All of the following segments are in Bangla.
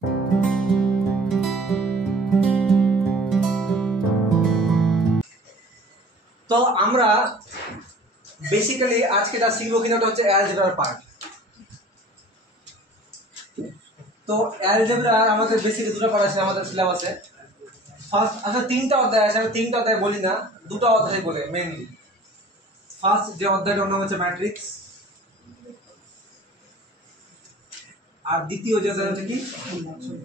তো আমরা বেসিক্যালি আজকে যা শিখবো কিনা ওটা হচ্ছে অ্যালজেব্রার পার্ট। তো অ্যালজেব্রা আমাদের বেসিক্যালি দুটো পার্ট আছে আমাদের সিলেবাসে। ফার্স্ট আচ্ছা তিনটা অধ্যায় আছে, আমি তিনটা অধ্যায় বলি না, দুটো অধ্যায় বলে মেইনলি। ফার্স্ট যে অধ্যায়টার নাম হচ্ছে ম্যাট্রিক্স, আর দ্বিতীয় যে অধ্যায় হচ্ছে কি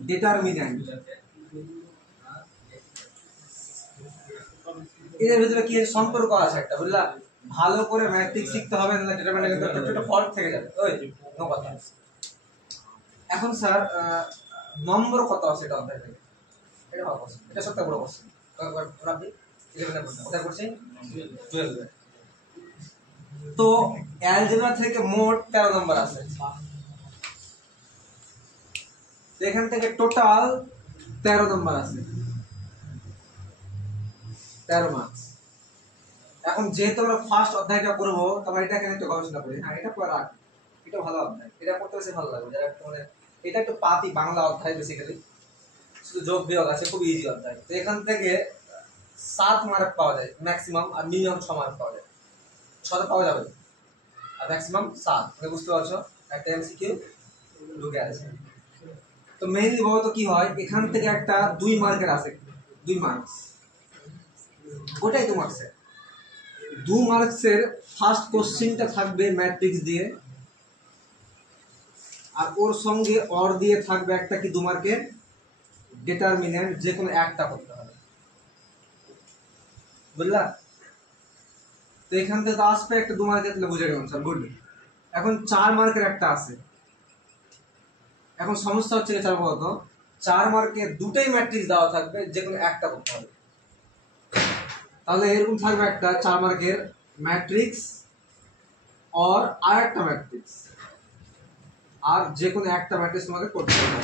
ডিটারমিন্যান্ট। এদের ভিতরে কি সম্পর্ক আছে একটা, বুঝলা? ভালো করে ম্যাট্রিক্স শিখতে হবে, না ডিটারমিন্যান্ট একটা ফল্ট থেকে যাবে। ওই নো কথা। এখন স্যার নম্বর কত আছে এটা অধ্যায় থেকে? এটা ভালো কোশ্চেন, এটা সবথেকে বড় কোশ্চেন। আপনি 11 পড়ছেন, ওটা করছেন 12। তো অ্যালজেব্রা থেকে মোট 13 নম্বর আছে। এখান থেকে টোটাল 13 নম্বর আছে, 13 মার্কস। এখন যেহেতু আমরা ফার্স্ট অধ্যায়টা করবো, তোমরা এটা এখানে একটু গবেষণা করি। হ্যাঁ, এটা পড়া রাখ, এটা ভালো অধ্যায়, এটা পড়তে বেশি ভালো লাগবে। যারা মানে এটা একটু পাতি বাংলা অধ্যায়, বেসিক্যালি শুধু যোগ বিয়োগ আছে, খুব ইজি অধ্যায়। তো এখান থেকে 7 মার্ক পাওয়া যায় ম্যাক্সিমাম, আর মিনিমাম 6 মার্ক পাওয়া যায়। 6 পাওয়া যাবে আর ম্যাক্সিমাম 7। তুমি বুঝতে পারছো, একটা এমসিকিউ ঢুকে আছে। তো মেইনলি বলতো কি হয়, এখান থেকে একটা 2 মার্কের আছে, 2 মার্কস, ওটাই 2 মার্কসের। 2 মার্কসের ফার্স্ট কোশ্চেনটা থাকবে ম্যাট্রিক্স দিয়ে, আর ওর সঙ্গে অর দিয়ে থাকবে একটা কি 2 মার্কের ডিটারমিন্যান্ট, যে কোনো একটা করতে হবে, বুঝলা? তো এখান থেকে আসবে একটা 2 মার্কের, তাহলে বুঝে গেলাম স্যার, গুড। এখন 4 মার্কের একটা আছে। এখন সমস্যা হচ্ছে কি স্যার বলতো, 4 মার্কে দুটোই ম্যাট্রিক্স দেওয়া থাকবে, যে কোনো একটা করতে হবে। তাহলে এরকম থাকবে একটা 4 মার্কের ম্যাট্রিক্স আর আরেকটা ম্যাট্রিক্স, আর যে কোনো একটা ম্যাট্রিক্স তোমাকে করতে হবে।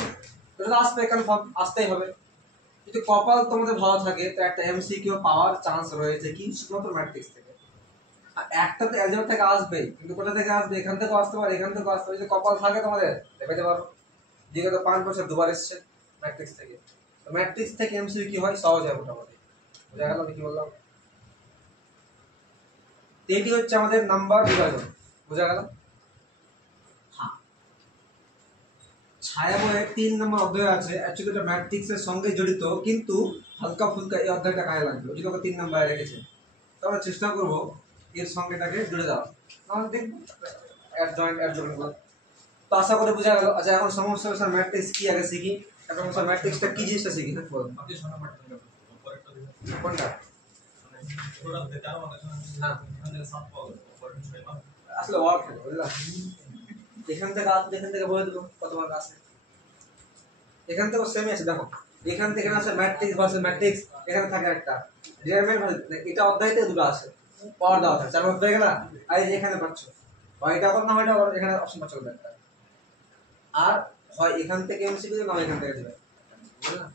এটা আসবে, কনফার্ম আসতেই হবে। যদি কপাল তোমাদের ভালো থাকে তো একটা এমসিকিউ পাওয়ার চান্স রয়েছে কি, শুধুমাত্র ম্যাট্রিক্স থেকে। আর একটা তো অ্যালজেব্রা থেকে আসবেই, কিন্তু কোথা থেকে আসবে? এখান থেকেও আসতে পারে, এখান থেকেও আসতে পারে। যদি কপাল থাকে তোমাদের দেখাতে পারো। বিগত 5 বছর 2বার এসছে ম্যাট্রিক্স থেকে। তো ম্যাট্রিক্স থেকে এমসিকিউ কি হয়, সহজ হয় মোটামুটি। বুঝা গেল কি বললাম? এটি হচ্ছে আমাদের নাম্বার বিভাজন, বুঝা গেল? হ্যাঁ, ছায়া বইয়ের 3 নম্বর অধ্যায় আছে। অ্যাকচুয়ালি এটা ম্যাট্রিক্সের সঙ্গে জড়িত, কিন্তু হালকা ফুলকা এই অধ্যায়টা কাজে লাগবে। যদি ওকে 3 নম্বরে রেখেছে, তো আমরা চেষ্টা করবো এর সঙ্গে এটাকে জুড়ে দেওয়া। আমাদের দেখবো অ্যাডজয়েন্ট গুলো। তো আশা করে বোঝা গেল। আচ্ছা, এখন সমস্যা হচ্ছে স্যার ম্যাট্রিক্স কি আগে শিখি। এখন স্যার ম্যাট্রিক্সটা কি জিনিসটা শিখি, হ্যাঁ বলুন। কোনটা? আসলে ওয়ার্ক বুঝলা, এখান থেকে আসলে এখান থেকে বলে দেবো কত মার্ক আছে। এখান থেকেও সেমই আছে, দেখো এখান থেকে আছে ম্যাট্রিক্স ভার্সেস ম্যাট্রিক্স, এখানে থাকে একটা ডিটারমিন্যান্ট। এটা অধ্যায়তে দুটো আছে, পাওয়ার দেওয়া থাকে 4 মার্ক হয়ে গেল। আর এই যে এখানে পাচ্ছ, হয় এটা করো না হয় এটা করো, এখানে অপশন পাচ্ছ একটা। আর হয় এখান থেকে এমসিকিউ দেবে, না এখান থেকে দেবে, বুঝলা?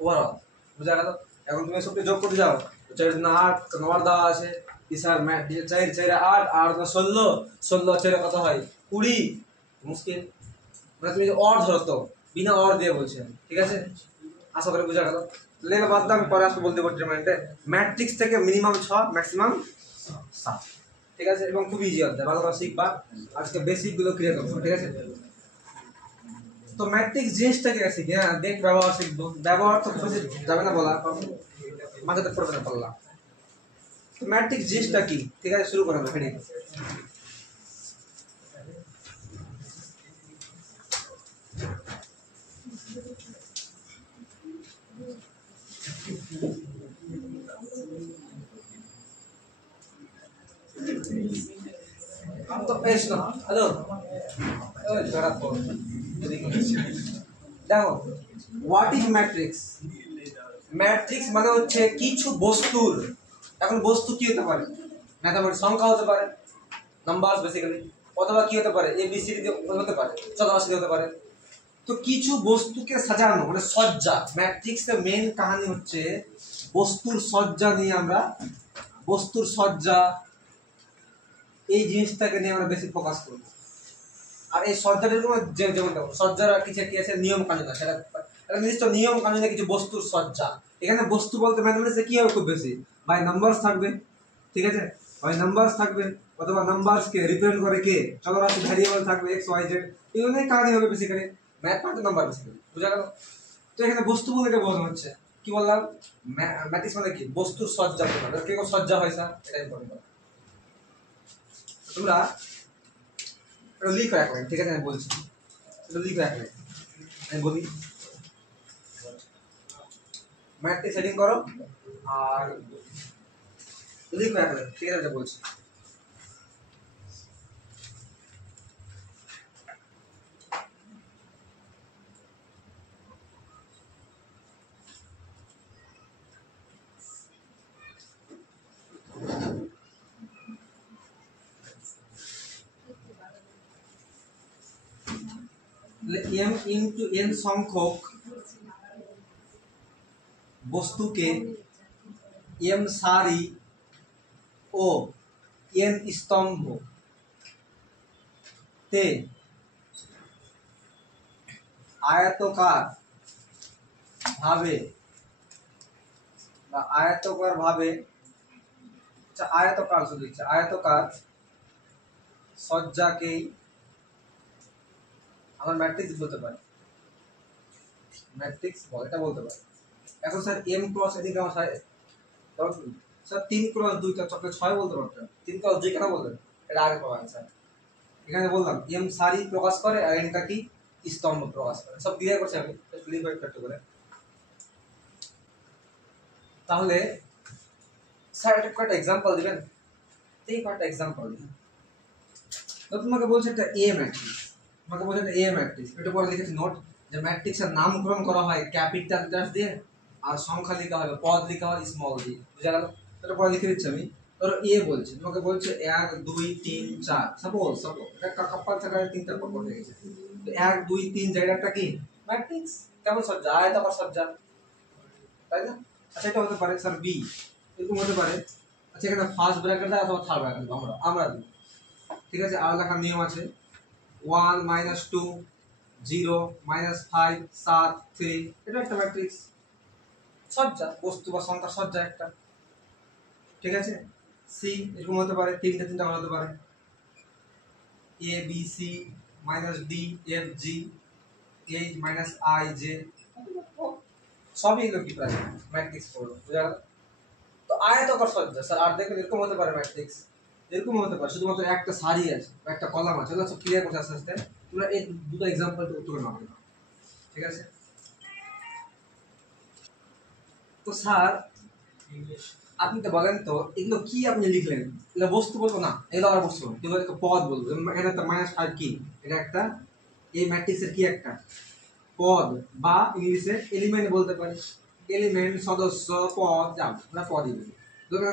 ওভারঅল বুঝা গেল? এখন তুমি সবকে যোগ করতে যাও, 4 না 8 9 দেওয়া আছে। কি স্যার ম্যাথ 4 4 8 8 না 16, 16 4 কত হয় 20? মুশকিল। মানে তুমি অর ধরো, তো বিনা অর দিয়ে বলছেন, ঠিক আছে? আশা করি বুঝা গেল। লেখা বাদ দাম পরে আসতে বলতে পারছি। ম্যাট্রিক্স থেকে মিনিমাম 6, ম্যাক্সিমাম 7, ঠিক আছে? এবং খুব ইজি অধ্যায়, ভালো করে শিখবা। আজকে বেসিক গুলো ক্লিয়ার করবো, ঠিক আছে? তো ম্যাট্রিক্স জিনিসটাকে শিখি। হ্যাঁ, দেখ ব্যবহার শিখবো। ব্যবহার তো বেশি যাবে না বলা, মাথাতে পড়বে না পারলাম। তো ম্যাট্রিক্স জিনিসটা কি, ঠিক আছে? শুরু করা হেডিং। তো এই শোনো, হ্যালো, ওই ধরা পড়। দেখো, হোয়াট ইজ ম্যাট্রিক্স? ম্যাট্রিক্স মানে হচ্ছে কিছু বস্তুর, এখন বস্তু কি হতে পারে? ম্যাথমেটিক্স সংখ্যা হতে পারে, নাম্বারস বেসিক্যালি, অথবা কি হতে পারে এবিসিডি হতে পারে, চলরাশি হতে পারে। তো কিছু বস্তুকে সাজানো মানে সজ্জা। ম্যাট্রিক্সের মেইন কাহিনী হচ্ছে বস্তুর সজ্জা নিয়ে, আমরা বস্তুর সজ্জা এই জিনিসটাকে নিয়ে আমরা বেশি ফোকাস করব। আর এই সজ্জাটা যেমন সজ্জার কিছু কি আছে নিয়ম কানুন আছে, একটা নির্দিষ্ট নিয়ম কানুনে কিছু বস্তুর সজ্জা। এখানে বস্তু বলতে ম্যাথমেটিক্সে কি হবে খুব বেশি ভাই নাম্বারস থাকবে, ঠিক আছে, হয় নাম্বারস থাকবে অথবা নাম্বারস কে রিপ্রেজেন্ট করে কে চলরাশি ভ্যারিয়েবল থাকবে এক্স ওয়াই জেড, এগুলোই কাহিনী হবে বেসিক্যালি, ম্যাথ মানে নাম্বার বেসিক্যালি, বুঝা গেল? তো এখানে বস্তু বলতে এটা বোঝানো হচ্ছে কি বললাম, ম্যাট্রিক্স মানে কি বস্তুর সজ্জা, কে কোন সজ্জা হয় স্যার এটা ইম্পর্টেন্ট। তোমরা এটা লিখো এক লাইন, ঠিক আছে, আমি বলছি এটা লিখো এক লাইন, আমি বলি ম্যাট্রিক্স সেটিং করো আর লিখো এক লাইন, ঠিক আছে, বলছি m ইনটু n সংখ্যক বস্তুকে m সারি ও n স্তম্ভ তে আয়তকার ভাবে বা আয়তকার ভাবে, আচ্ছা আয়তকার শুধু লিখছে, আয়তকার সজ্জাকেই আমার ম্যাট্রিক্স বলতে পারে, ম্যাট্রিক্স বল এটা বলতে পারে। এখন স্যার m ক্রস এদিকে আমার স্যার 3 ক্রস 2 টা চক্রে 6 বলতে পারতেন, 3 ক্রস 2 কেন বললেন এটা আগে পাবেন স্যার। এখানে বললাম m সারি প্রকাশ করে আর n টা কি স্তম্ভ প্রকাশ করে, সব ক্লিয়ার করছি আমি ক্লিয়ার একটু করে। তাহলে স্যার একটা কয়েকটা एग्जांपल দিবেন, এই কয়েকটা एग्जांपल দিন। তো তোমাকে বলছে একটা a ম্যাট্রিক্স, তোমাকে বলছে একটা a ম্যাট্রিক্স, এটা পরে লিখেছি নোট যে ম্যাট্রিক্সের নামকরণ করা হয় ক্যাপিটাল লেটার দিয়ে আর সংখ্যা লেখা হয় পদ লেখা হয় স্মল দিয়ে, বুঝা গেল? এটা পরে লিখে দিচ্ছি আমি। ধরো a বলছে, তোমাকে বলছে 1 2 3 4, সাপোজ এটা কপাল থেকে তিনটা পদ হয়ে গেছে, তো 1 2 3 জায়গাটা কি ম্যাট্রিক্স, কেমন সজ্জা আয়তাকার সজ্জা, তাই না? আচ্ছা এটা হতে পারে স্যার বি, এরকম হতে পারে। আচ্ছা এখানে ফার্স্ট ব্র্যাকেট দেয় অথবা থার্ড ব্র্যাকেট আমরা দিই, ঠিক আছে। আর লেখার নিয়ম আছে 1 -2 0 -5 7 3, এটা একটা ম্যাট্রিক্স সজ্জা, বস্তু বা সংখ্যা সজ্জা একটা, ঠিক আছে। সি এরকম হতে পারে, তিনটা হতে পারে A B C -D F G H -I J, সবই এগুলো কি প্রায় ম্যাট্রিক্স পড়লো, বুঝা গেল? তো আয়তাকার সজ্জা স্যার আর দেখুন এরকম হতে পারে ম্যাট্রিক্স, এরকম হতে পারে শুধুমাত্র একটা সারি আছে বা একটা কলাম আছে, ওগুলো সব ক্লিয়ার করতে আস্তে আস্তে তোমরা এই দুটো एग्जांपल তুলে নাও, ঠিক আছে। তো স্যার আপনি তো বলেন তো এগুলো কি আপনি লিখলেন, এগুলো বস্তু বলবো না, এগুলো আর বস্তু না, এগুলো একটা পদ বলবো। এখানে তো -5 কি, এটা একটা এই ম্যাট্রিক্সের কি একটা পদ বা ইংলিশে এলিমেন্ট বলতে পারি, এলিমেন্ট সদস্য পদ, যা আমরা পদই বলি।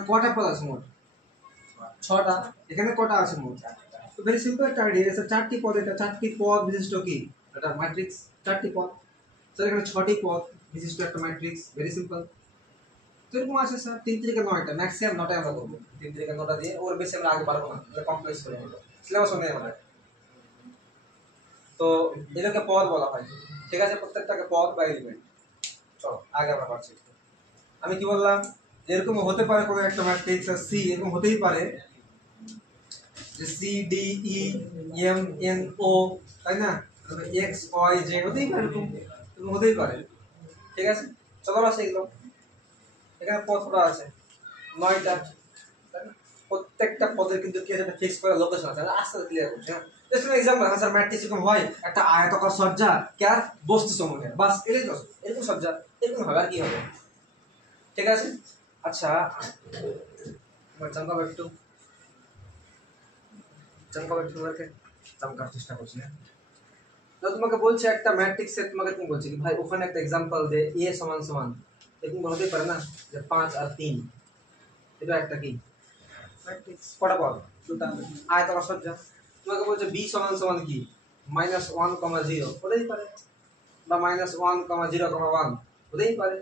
কটা পদ আছে মোট 6টা, এখানে কটা আছে মোট, তো ভেরি সিম্পল একটা আইডিয়া স্যার, 4টি পদ, এটা 4টি পদ বিশিষ্ট কি এটা ম্যাট্রিক্স, 4টি পদ স্যার, এখানে 6টি পদ বিশিষ্ট একটা ম্যাট্রিক্স, ভেরি সিম্পল। তো এরকম আছে স্যার 3 থেকে 9টা, ম্যাক্সিমাম 9টা আমরা করবো, 3 থেকে 9টা দিয়ে, ওর বেশি আমরা আগে পারবো না, এটা কমপ্লেক্স করে নেবো, সিলেবাস নেই আমাদের। তো এটাকে পদ বলা হয়, ঠিক আছে, প্রত্যেকটাকে পদ বা এলিমেন্ট। চলো আগে আমরা পাচ্ছি, আমি কি বললাম এরকম হতে পারে কোনো একটা ম্যাট্রিক্স আর সি এরকম হতেই পারে যে C D E M N O, তাই না, এক্স ওয়াই জেড হতেই পারে, এরকম হতেই পারে, ঠিক আছে। চলো আসে এগুলো, এখানে পদ কটা আছে 9টা, প্রত্যেকটা পদের কিন্তু কি একটা ফিক্স করে লোকেশন আছে, আস্তে আস্তে ক্লিয়ার করছি। হ্যাঁ জাস্ট এক্সাম্পল, স্যার ম্যাট্রিক্স এরকম হয় একটা আয়তাকার সজ্জা কার বস্তু সমূহের, বাস এটাই তো, এরকম সজ্জা এরকম হবে আর কি হবে, ঠিক আছে। আচ্ছা আমার চমকাবো একটু তোমাকে চমকার চেষ্টা করছি, হ্যাঁ। তো তোমাকে বলছে একটা ম্যাট্রিক্সের, তোমাকে তুমি বলছি কি ভাই ওখানে একটা एग्जांपल দে a সমান সমান, এরকম হতে পারে না যে 5 আর 3, এটা একটা কি ম্যাট্রিক্স, কটা পদ দুটো, আয়তাকার সজ্জা। তোমাকে বলছে b সমান সমান কি -1, 0 হতেই পারে, বা -1, 0, 1 হতেই পারে,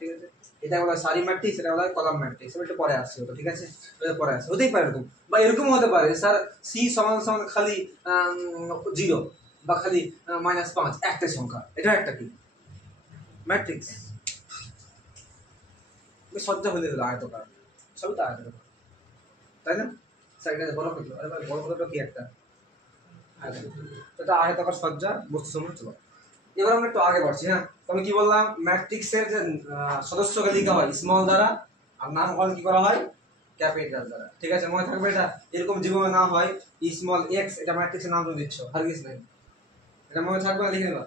ঠিক আছে, এটা বলা সারি ম্যাট্রিক্স, এটা বলা কলাম ম্যাট্রিক্স। এটা পরে আসছে, তো ঠিক আছে, এটা পরে আসছে। হতেই পারে এরকম, বা এরকম হতে পারে স্যার সি সমান সমান খালি 0 বা খালি -5 একটা সংখ্যা, এটা একটা কি ম্যাট্রিক্স। সজ্জা হয়ে গেল আয়তকার, সবই তো আয়তকার, তাই না স্যার? এটা বড় কত, আরে ভাই বড় কতটা কি একটা আয়তকার, এটা আয়তকার সজ্জা বস্তু সমূহ। চলো এবার আমরা একটু আগে বাড়ছি। হ্যাঁ, আমি কি বললাম, ম্যাট্রিক্সের যে সদস্যকে লেখা হয় স্মল দ্বারা, আর নামকরণ কি করা হয় ক্যাপিটাল দ্বারা। ঠিক আছে, মনে থাকবে এটা। এরকম যেভাবে না হয় স্মল এক্স, এটা ম্যাট্রিক্সের নাম তুমি দিচ্ছ, আর কিছু নাই। এটা মনে থাকবে, লিখে নেবা,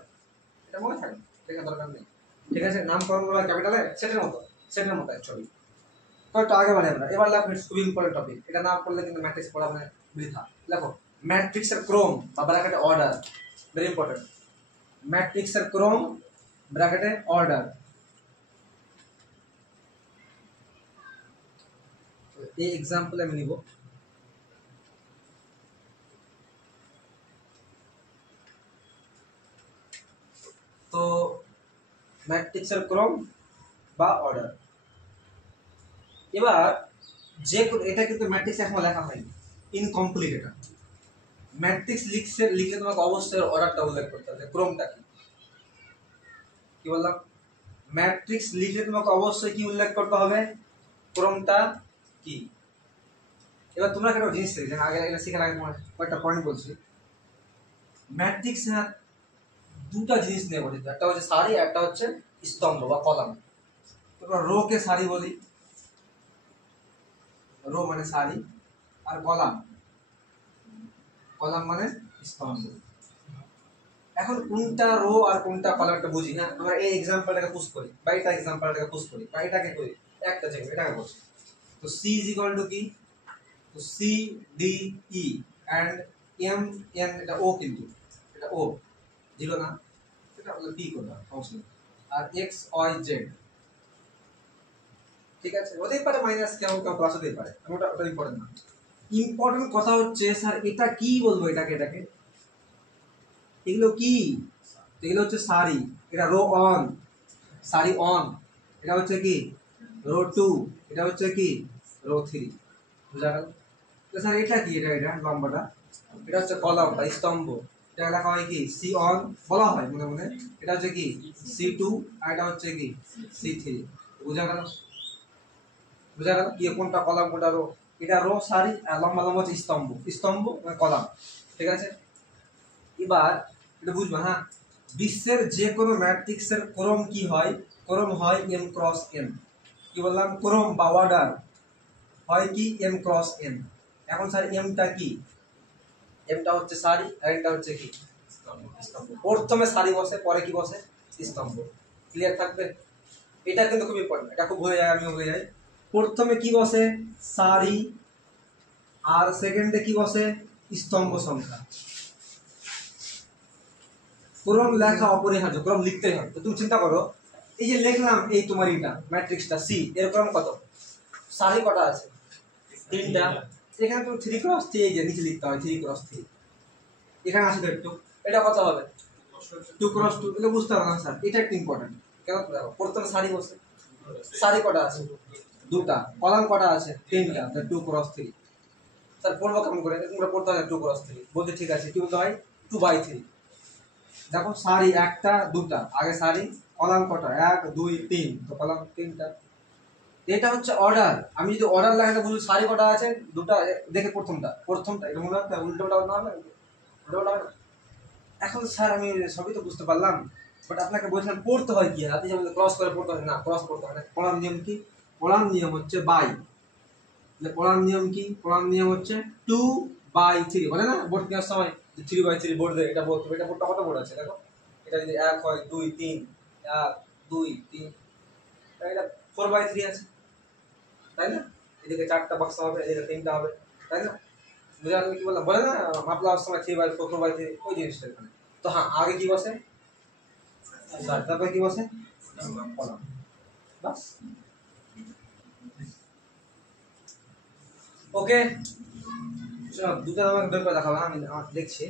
এটা মনে থাকবে, লেখার দরকার নেই। ঠিক আছে, নামকরণ করা ক্যাপিটালে, সেটার মতো, সেটার মতো অ্যাকচুয়ালি। তো একটু আগে বাড়ি আমরা। এবার লেখো, খুবই ইম্পর্টেন্ট টপিক, এটা না পড়লে কিন্তু ম্যাট্রিক্স পড়া মানে বৃথা। লেখো ম্যাট্রিক্সের ক্রম বা ব্র্যাকেটে অর্ডার, ভেরি ইম্পর্টেন্ট। ম্যাট্রিক্সের ক্রম ব্র্যাকেটে অর্ডার। এই এক্সাম্পল আমি নিব, তো ম্যাট্রিক্সের ক্রম বা অর্ডার। এবার যে এটা কিন্তু ম্যাট্রিক্স এখন লেখা হয়নি, ইনকমপ্লিট। এটা ম্যাট্রিক্স লিখলে তোমাকে অবশ্যই অর্ডারটা উল্লেখ করতে হবে, ক্রমটা কি। কি বললাম, ম্যাট্রিক্স লিখলে তোমাকে অবশ্যই কি উল্লেখ করতে হবে, ক্রমটা কি। এবার তোমরা একটা জিনিস শিখে আগে, এটা শেখার আগে তোমার কয়েকটা পয়েন্ট বলছি। ম্যাট্রিক্স দুটা জিনিস নিয়ে গঠিত, একটা হচ্ছে সারি, একটা হচ্ছে স্তম্ভ বা কলাম। তোমরা রো কে সারি বলি, রো মানে সারি, আর কলাম, কলাম মানে স্তম্ভ। এখন কোনটা রো আর কোনটা কলাম একটা বুঝি না, আমরা এই এক্সাম্পলটাকে পুশ করি, বা এটা এক্সাম্পলটাকে পুশ করি, বা এটাকে করি, একটা জায়গায় এটাকে বলছি। তো সি ইজ ইকুয়াল টু কি, তো C D E and M N, এটা ও, কিন্তু এটা ও জিরো না, এটা হলো পি কোনটা ফাংশন, আর এক্স ওয়াই জেড। ঠিক আছে, হতেই পারে মাইনাস, কেমন কেমন প্লাস হতেই পারে, ওটা ওটা ইম্পর্টেন্ট না। ইম্পর্টেন্ট কথা হচ্ছে স্যার এটা কি বলবো, এটাকে এটাকে এগুলো কি, এগুলো হচ্ছে সারি, এটা রো অন, সারি অন, এটা হচ্ছে কি রো টু, এটা হচ্ছে কি রো থ্রি। বুঝা গেল? তো স্যার এটা কি, এটা এটা লম্বাটা, এটা হচ্ছে কলাম বা স্তম্ভ, এটা লেখা হয় কি সি অন বলা হয় মনে মনে, এটা হচ্ছে কি সি টু, আর এটা হচ্ছে কি সি থ্রি। বুঝা গেল? বুঝা গেল কি কোনটা কলাম কোনটা রো। এটা রো সারি, আর লম্বা লম্বা হচ্ছে স্তম্ভ, স্তম্ভ মানে কলাম। ঠিক আছে, এবার এটা বুঝবো। হ্যাঁ, বিশ্বের যে কোনো ম্যাট্রিক্সের ক্রম কি হয়, ক্রম হয় এম ক্রস এন। কি বললাম, ক্রম বা অর্ডার হয় কি এম ক্রস এন। এখন স্যার এমটা কি, এমটা হচ্ছে সারি, আর এটা হচ্ছে কি স্তম্ভ। প্রথমে সারি বসে, পরে কি বসে স্তম্ভ। ক্লিয়ার থাকবে? এটা কিন্তু খুব ইম্পর্টেন্ট, এটা খুব ভুলে যায়, আমিও ভুলে যাই। প্রথমে কি বসে সারি, আর সেকেন্ডে কি বসে স্তম্ভ সংখ্যা। ক্রম লেখা অপরিহার্য, ক্রম লিখতেই হবে। তো তুমি চিন্তা করো, এই যে লিখলাম এই তোমার এটা ম্যাট্রিক্সটা সি, এর ক্রম কত, সারি কটা আছে, তিনটা। এখানে তুমি 3 ক্রস 3, এই যে নিচে লিখতে হয় 3 ক্রস 3, এখানে আসবে একটু, এটা কত হবে 2 ক্রস 2। এটা বুঝতে হবে না স্যার, এটা একটু ইম্পর্টেন্ট। কেন দেখো, প্রথমে সারি বসে, সারি কটা আছে দুটা, কলাম কটা আছে তিনটা, 2 ক্রস 3। স্যার পড়বো কেমন করে, তোমরা পড়তে হয় 2 ক্রস 3, বলতে ঠিক আছে কি বলতে হয় 2/3। দেখো সারি একটা দুটা, আগে সারি, কলাম কটা 1 2 3, তো কলাম তিনটা। এটা হচ্ছে অর্ডার। আমি যদি অর্ডার লাগাতে বুঝি সারি কটা আছে দুটা, দেখে প্রথমটা, প্রথমটা এটা মনে রাখতে হবে, উল্টোটা না হবে, উল্টোটা হবে না। এখন স্যার আমি সবই তো বুঝতে পারলাম, বাট আপনাকে বলছিলাম পড়তে হয় কি, আপনি যেমন ক্রস করে পড়তে হয় না, ক্রস পড়তে হয় না। পড়ার নিয়ম কি, পড়ার নিয়ম হচ্ছে বাই, পড়ার নিয়ম কি, পড়ার নিয়ম হচ্ছে 2/3, বলে না বোর্ড কেনার সময় যে 3/3 বোর্ড দেয়, এটা বোর্ড, এটা বোর্ডটা কত বোর্ড আছে দেখো, এটা যদি 1 হয় 2 3, 1 2 3, এটা 4/3 আছে, তাই না? এদিকে 4টা বাক্স হবে, এদিকে 3টা হবে, তাই না? বুঝা গেল কি বললাম, বলে না মাপলার সময় 3/4 4/3, ওই জিনিসটা এখানে। তো হ্যাঁ, আগে কি বসে স্যার, তারপরে কি বসে কলাম, বাস। ওকে, দুটো আমাকে বের করে দেখাবো, আমি দেখছি।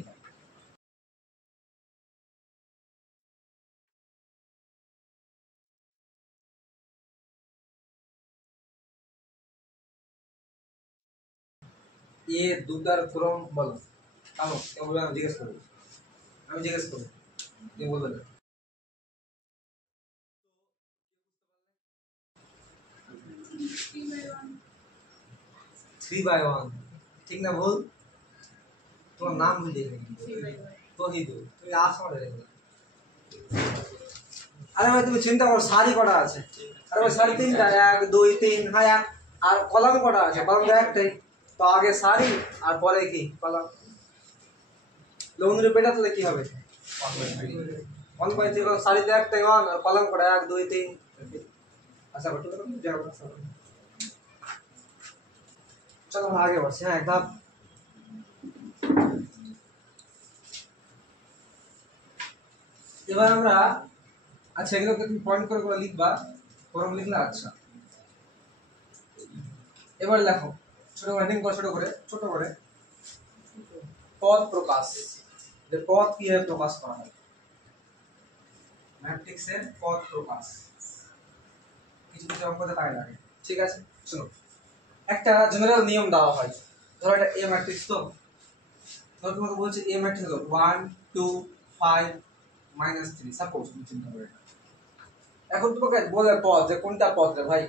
এ দুটার ক্রম বলো। কামো কেউ বলবে আমি জিজ্ঞেস করবো, আমি জিজ্ঞেস করবো, কেউ বলবে না। 3/1 ঠিক না ভুল? তোমার নাম ভুল দিয়ে তহিদুল, তুমি আসো রে। আরে ভাই তুমি চিন্তা করো সারি কটা আছে? আরে ভাই সারি তিনটা, 1 2 3, হ্যাঁ এক। আর কলাম কটা আছে? কলাম তো একটাই। তো আগে সারি আর পরে কি কলাম। লঘু রূপে তাহলে কি হবে? 1/3 কারণ সারিতে একটাই 1 আর কলাম কটা 1 2 3। আচ্ছা বলতে পারো যাও আচ্ছা। চলো আমরা আগে बढ़ते हैं। एक धाप এবার আমরা, আচ্ছা এগুলোকে তুমি পয়েন্ট করে করে লিখবা, ফর্ম লিখলে আচ্ছা। এবার লেখো ছোট করে হেডিং করো, ছোট করে পদ প্রকাশ। যে পদ কিভাবে প্রকাশ করা হয়, ম্যাট্রিক্সের পদ প্রকাশ কিছু কিছু অঙ্কতে তাই লাগে। ঠিক আছে শুনো, একটা জেনারেল নিয়ম দেওয়া হয়। ধরো এটা এ ম্যাট্রিক্স, তো ধরো তোমাকে বলছে এ ম্যাট্রিক্স হলো 1 2 5 -3 সাপোজ তুমি চিন্তা করে। এখন তোমাকে বলে পদ যে কোনটা পদ রে ভাই,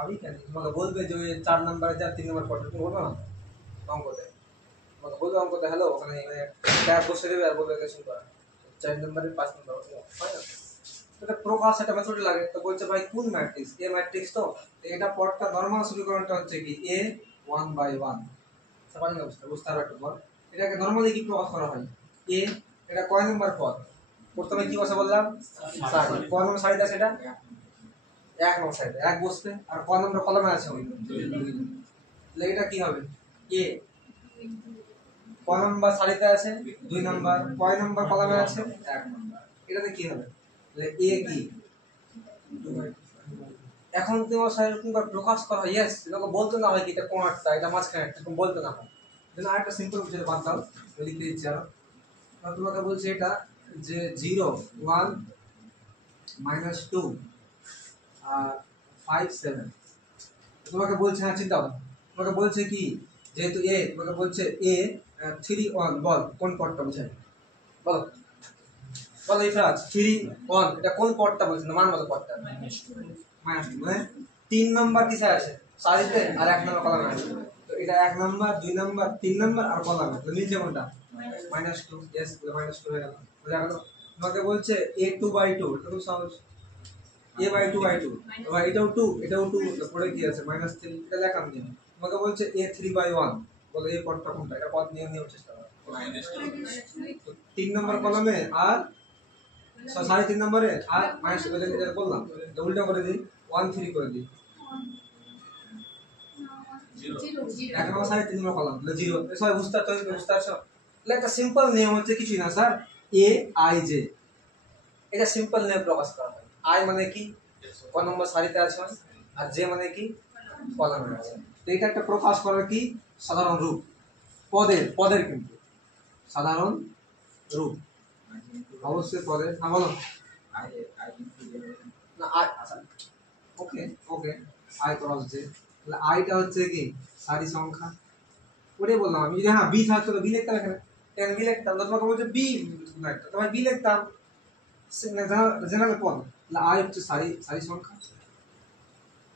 আমি কেন তোমাকে বলবে যে ওই 4 নম্বরে যা 3 নম্বর পদ, তুমি বলবে না অঙ্কতে, তোমাকে বলবে অঙ্কতে হ্যালো ওখানে ট্যাগ বসে দেবে আর বলবে কিছু করা 4 নম্বরে 5 নম্বর হয় না। এটা প্রকাশ একটা মেথড লাগে। তো বলছে ভাই কোন ম্যাট্রিক্স, এ ম্যাট্রিক্স, তো এটা পদটা নরমাল সমীকরণটা হচ্ছে কি a 1/1। সবাই বুঝতে পারবে একটু পর এটাকে নরমালি কি প্রকাশ করা হয়, a এটা কয় নম্বর পদ, প্রথমে কি বসে বললাম সারি, কয় নম্বর সারিতে সেটা 1 নম্বর সারিতে 1 বসবে, আর কয় নম্বর কলামে আছে ওই 2। তাহলে এটা কি হবে a কয় নম্বর সারিতে আছে 2 নম্বর, কয় নম্বর কলামে আছে 1 নম্বর, এটাতে কি হবে তাহলে a কি। এখন তোমার সাইরকম প্রকাশ করা হয়, ইয়েস তোমাকে বলতে না হয় কি এটা কোণারটা এটা মাঝখানে এরকম বলতে না হয়। যেন আরেকটা সিম্পল বিষয় বাদ দাও, লিখতে দিচ্ছি আরো। তোমাকে বলছে এটা যে 0 1 -2 আর 5 7। তোমাকে বলছে হ্যাঁ চিন্তা করো, তোমাকে বলছে কি যেহেতু এ, তোমাকে বলছে এ 3 1 বল কোন পদটা বোঝায়, বলো বলো ইফরাজ 3 1 এটা কোন পদটা বলছে না মান বলো পদটা -2 মানে 3 নাম্বার কিসে আছে সারিতে আর 1 নাম্বার কলামে আছে। তো এটা 1 নাম্বার 2 নাম্বার 3 নাম্বার আর কলামে, তো নিচে কোনটা -2, यस -2 হয়ে গেল। বুঝা গেল? তোমাকে বলছে a 2/2, এটা খুব সহজ, a/2 2/2, এবার এটাও 2 এটাও 2, তো পরে কি আছে -3, এটা লেখাম দিন। তোমাকে বলছে a 3/1, বলো এই পদটা কোনটা, এটা পদ নিয়ে নিয়ে চেষ্টা করো। 3 নম্বর কলামে আর 3.5 নম্বরে আর মাইনাস এটা বললাম, উল্টা করে দিই 1 3 করে দিই 1 নম্বর 3.5 নম্বর কলাম তাহলে 0। সবাই বুঝতে পারছো? তাহলে একটা সিম্পল নিয়ম হচ্ছে কিছুই না স্যার, a i j, এটা সিম্পল নিয়ম প্রকাশ করা হয়। i মানে কি কোন নম্বর সারিতে আছে, আর j মানে কি কলামে আছে। তো এটা একটা প্রকাশ করার কি সাধারণ রূপ, পদের কিন্তু সাধারণ রূপ অবশ্যই পদের। হ্যাঁ বলো না আচ্ছা ওকে ওকে আই ক্রস জে, তাহলে আইটা হচ্ছে কি সারি সংখ্যা, ওটাই বললাম আমি। যদি হ্যাঁ বি থাকতো তো বি লিখতাম, এখানে এখানে বি লিখতাম, তো তোমাকে বলছে বি একটা তোমায় বি লিখতাম জেনারেল পদ। তাহলে আই হচ্ছে সারি সারি সংখ্যা,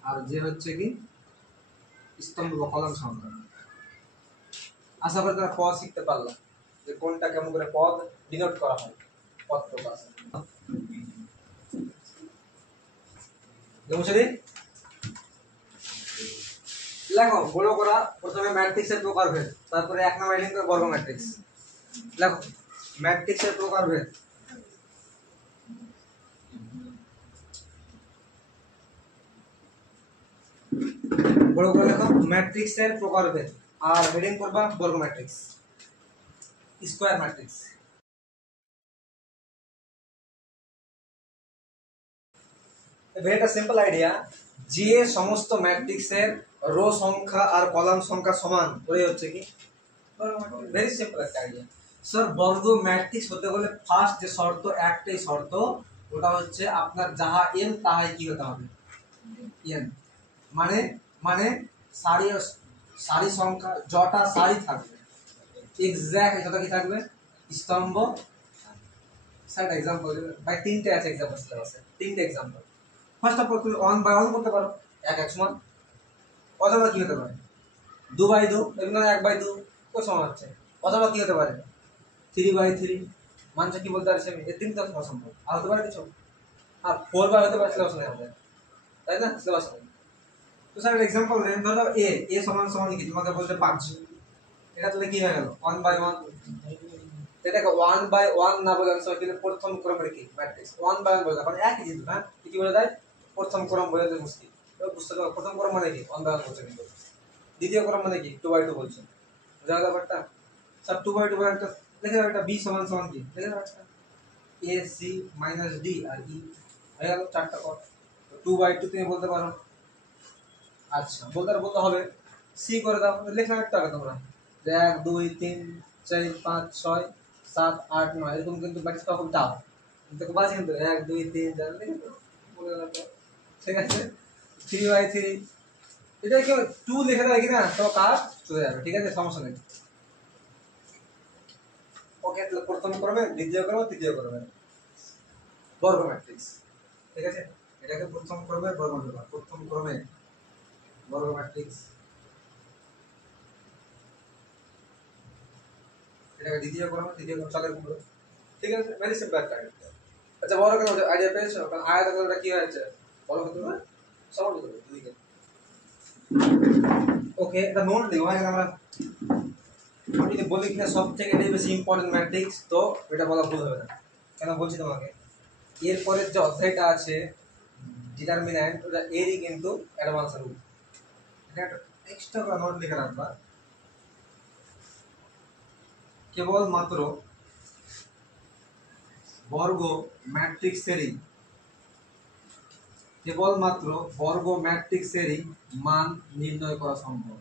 আর জে হচ্ছে কি স্তম্ভ বা কলাম সংখ্যা। আশা করি তোমরা পদ শিখতে পারলাম যে কোনটা কেমন করে পদ ডিনোট করা হয়, পদ প্রকাশ। লেখো বড় করা প্রথমে ম্যাট্রিক্সের প্রকারভেদ, তারপরে 1 নম্বর হেডিং করে বর্গ ম্যাট্রিক্স। লেখো ম্যাট্রিক্সের প্রকারভেদ। বড় করে লেখো ম্যাট্রিক্সের প্রকারভেদ, আর হেডিং করবা বর্গ ম্যাট্রিক্স, স্কয়ার ম্যাট্রিক্স। এটা সিম্পল আইডিয়া, যে সমস্ত ম্যাট্রিক্সের রো সংখ্যা আর কলাম সংখ্যা সমান ওই হচ্ছে কি ভেরি সিম্পল একটা আইডিয়া। স্যার বর্গ ম্যাট্রিক্স হতে গেলে ফার্স্ট যে শর্ত, একটাই শর্ত, ওটা হচ্ছে আপনার যাহা এন তাহাই কি হতে হবে এন, মানে মানে সারি সারি সংখ্যা যটা সারি থাকবে এক্স্যাক্ট এটা কি থাকবে স্তম্ভ। স্যার এক্সাম্পল ভাই তিনটে আছে এক্সাম্পল সিলেবাসে, তিনটে এক্সাম্পল। ফার্স্ট অফ অল তুমি 1 বাই 1 করতে পারো, 1 1 সমান। অথবা কি হতে পারে 2 বাই 2, এগুলো 1 বাই 2 কত সমান হচ্ছে। অথবা কি হতে পারে 3 বাই 3, মানটা কি বলতে পারছি আমি, এর তিনটা অসম্ভব। আর হতে পারে কিছু, আর 4 বাই হতে পারে, সিলেবাস নেই আমাদের, তাই না, সিলেবাস নেই। তো স্যার এক্সাম্পল দেন, ধরো এ সমান সমান কি তোমাকে বলতে 5, এটা তাহলে কি হয়ে গেল 1 বাই 1। এটাকে 1 বাই 1 না বলে আমি সবাইকে প্রথম ক্রমের কি ম্যাট্রিক্স 1 বাই 1 বলে, কারণ একই জিনিস না কি বলে দেয় প্রথম ক্রম বলে দেয় মুশকিল। তো বুঝতে পারো প্রথম ক্রম মানে কি 1 বাই 1 বলছে, কিন্তু দ্বিতীয় ক্রম মানে কি 2 বাই 2 বলছে। বুঝা গেল ব্যাপারটা। স্যার 2 বাই 2 বাই একটা লিখে দাও, একটা b সমান সমান কি লিখে দাও, একটা a c মাইনাস d আর e হয়ে গেল চারটা পদ। 2 বাই 2 তুমি বলতে পারো, আচ্ছা বলতে হবে c করে দাও, লেখা একটা আগে তোমরা 1 2 3 4 5 6 7 8 9 এরকম, কিন্তু ম্যাট্রিক্স পাওয়া খুব টাফ। দেখো বাজে কিন্তু 1 2 3 4 লিখে দাও, বলে দাও তো। ঠিক আছে 3 বাই 3 এটা কি 2 লিখে দাও কি না, তো কাজ চলে যাবে, ঠিক আছে সমস্যা নেই। ওকে তাহলে প্রথম ক্রমে, দ্বিতীয় ক্রমে, তৃতীয় ক্রমে বর্গ ম্যাট্রিক্স, ঠিক আছে। এটাকে প্রথম ক্রমে বর্গ ম্যাট্রিক্স, প্রথম ক্রমে বর্গ ম্যাট্রিক্স, এটাকে দ্বিতীয় ক্রমে, তৃতীয় ক্রমে চালের উপরে, ঠিক আছে। ভেরি সিম্পল একটা আইডিয়া। আচ্ছা বড় কেন আইডিয়া পেয়েছো, কারণ আয়তক্ষেত্রটা কি হয়েছে বড় ক্ষেত্র না সমান হতে হবে দুইকে। ওকে এটা নোট দিও, আমরা আমি যদি বলি কিনা সবথেকে এটাই বেশি ইম্পর্টেন্ট ম্যাট্রিক্স, তো এটা বলা ভুল হবে না। কেন বলছি তোমাকে, এরপরের যে অধ্যায়টা আছে ডিটারমিন্যান্ট, ওটা এরই কিন্তু অ্যাডভান্স রূপ। এটা একটা এক্সট্রা করে নোট লিখে রাখবা, কেবলমাত্র বর্গ ম্যাট্রিক্সেরই, কেবলমাত্র বর্গ ম্যাট্রিক্সেরই মান নির্ণয় করা সম্ভব,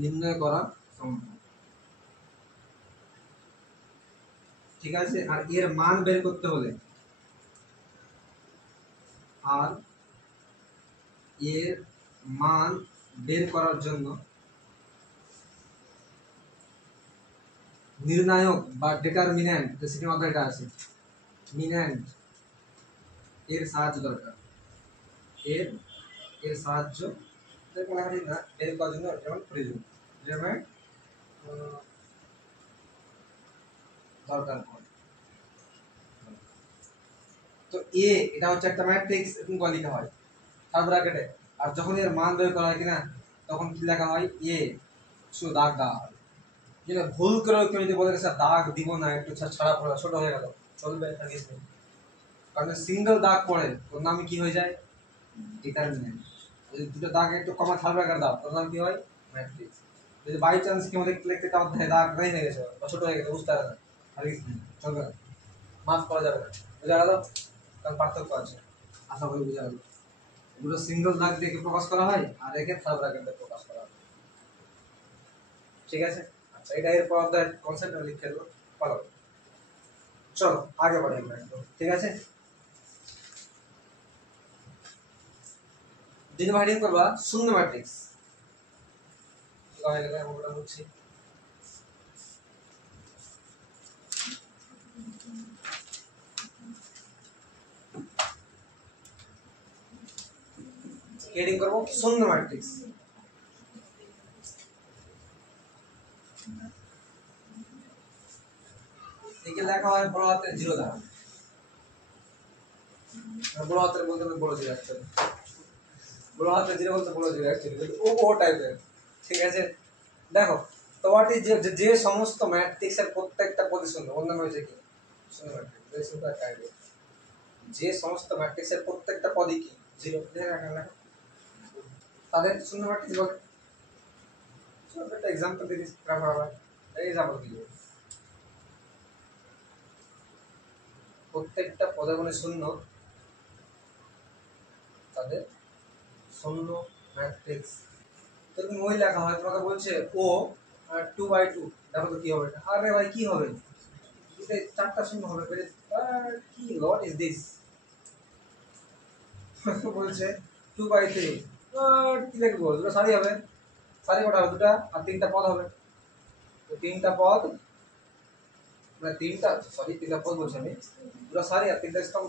নির্ণয় করা সম্ভব, ঠিক আছে। আর এর মান বের করতে হলে, আর এর মান বের করার জন্য নির্ণায়ক বা ডিটারমিন্যান্ট, যে সেকেন্ড অধ্যায়টা আছে মিন্যান্ট, এর সাহায্য দরকার, এর এর সাহায্য না বের করার জন্য যেমন প্রয়োজন, যেমন দরকার পড়ে। তো এ এটা হচ্ছে একটা ম্যাট্রিক্স, এরকম করে লেখা হয় সাব ব্র্যাকেটে। আর যখন এর মান বের করা হয় কিনা, তখন কি লেখা হয় এ, শুধু দাগ দেওয়া হয়। যেটা ভুল করে কেউ যদি বলে স্যার দাগ দিব না, একটু ছাড়া পড়া ছোট হয়ে গেল, চলবে, আর কিছু নেই। কারণ সিঙ্গেল দাগ পড়ে ওর নাম কি হয়ে যায় ডিটারমিন্যান্ট। যদি দুটো দাগ একটু কমা থার্ড ব্র্যাকেট দাও, ওর নাম কি হয় ম্যাট্রিক্স। যদি বাই চান্স কেউ দেখতে দেখতে একটা অধ্যায় দাগ নেই হয়ে গেছে বা ছোট হয়ে গেছে, বুঝতে পারে না, আর কিছু নেই, চলবে না, মাফ করা যাবে না। বোঝা গেল, কারণ পার্থক্য আছে, আশা করি বোঝা গেল। এগুলো সিঙ্গেল দাগ দিয়ে প্রকাশ করা হয়, আর একে থার্ড ব্র্যাকেট দিয়ে প্রকাশ করা হয়, ঠিক আছে। আচ্ছা এটা এর পর অধ্যায়ের কনসেপ্ট লিখে দেবো, ফলো। চলো আগে बढ़े আমরা একদম, ঠিক আছে। ডিভাইডিং করবা শূন্য ম্যাট্রিক্স, হয়ে গেল আমরা বুঝছি। হেডিং করব শূন্য ম্যাট্রিক্স। একে লেখা হয় বড় হাতের জিরো দ্বারা, বড় হাতের বলতে বড় জিরো অ্যাকচুয়ালি, বড় হাতের জিরো বলতে বড় জিরো অ্যাকচুয়ালি ও টাইপের, ঠিক আছে। দেখো তো হোয়াট ইজ যে যে সমস্ত ম্যাট্রিক্সের প্রত্যেকটা পদই শূন্য, ওর নাম হচ্ছে কি শূন্য ম্যাট্রিক্স। এই শুধু একটা আইডিয়া, যে সমস্ত ম্যাট্রিক্সের প্রত্যেকটা পদই কি জিরো, তাদের শূন্য ম্যাট্রিক্স বলে। চলো একটা एग्जांपल দিয়ে দিই, এই एग्जांपल কি প্রত্যেকটা পদের মানে শূন্য, তাদের শূন্য ম্যাট্রিক্স। এরকম ওই লেখা হয়, তোমাকে বলছে ও 2 বাই 2, দেখো তো কি হবে এটা। আরে ভাই কি হবে, এটা চারটা শূন্য হবে, কি লট ইজ দিস। বলছে 2 বাই 3, কি লিখবো, দুটো সারি হবে, সারি কটা হবে, দুটা, আর তিনটা পদ হবে। তো তিনটা পদ মানে তিনটা, সরি তিনটা পদ বলছি আমি, দুটো সারি আর তিনটা স্তম্ভ।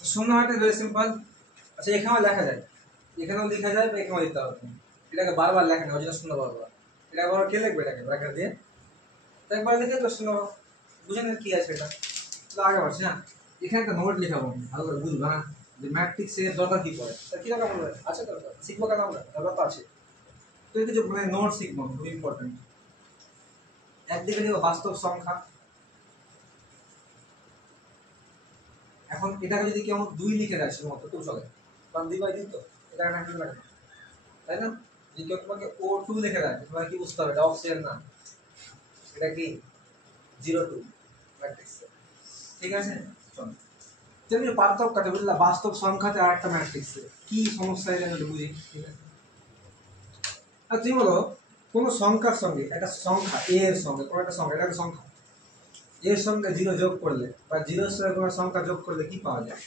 শূন্য মানে ভেরি সিম্পল। আচ্ছা এখানেও লেখা যায়, এখানেও লেখা যায় বা এখানেও লিখতে হবে, এটাকে বারবার লেখা না, ওই জন্য শূন্য বারবার। এটা বারবার কে লিখবে এটাকে ব্র্যাকেট দিয়ে, তো একবার লিখে তো শূন্য, বুঝে নিন কি আছে এটা। তো আগে বাড়ছি না, এখানে একটা নোট লেখাবো ভালো করে বুঝবা না যে ম্যাট্রিক্সের দরকার কি পড়ে, তা কি দরকার পড়বে, আছে দরকার, শিখবো কেন আমরা, দরকার তো আছে। তো এই যে মানে নোট শিখবো, খুব ইম্পর্টেন্ট। একদিকে লিখবো বাস্তব সংখ্যা। এখন এটাকে যদি কেউ 2 লিখে দেয় শুধুমাত্র তো চলে, কারণ 2/2 তো এটা একটা কি লাগে, তাই না? যদি কেউ তোমাকে O2 লিখে দেয় তোমাকে কি বুঝতে হবে, এটা অক্সিজেন না, এটা কি 02 ম্যাট্রিক্স। ঠিক আছে, চল তুমি পার্থক্যটা বুঝলা বাস্তব সংখ্যাতে আর একটা ম্যাট্রিক্সে কি সমস্যা, এটা একটু বুঝি। ঠিক আছে, আর তুমি বলো কোন সংখ্যার সঙ্গে একটা সংখ্যা এ এর সঙ্গে কোন একটা সংখ্যা, এটা একটা সংখ্যা, এর সঙ্গে 0 যোগ করলে বা 0 এর সঙ্গে কোনো সংখ্যা যোগ করলে কি পাওয়া যায়,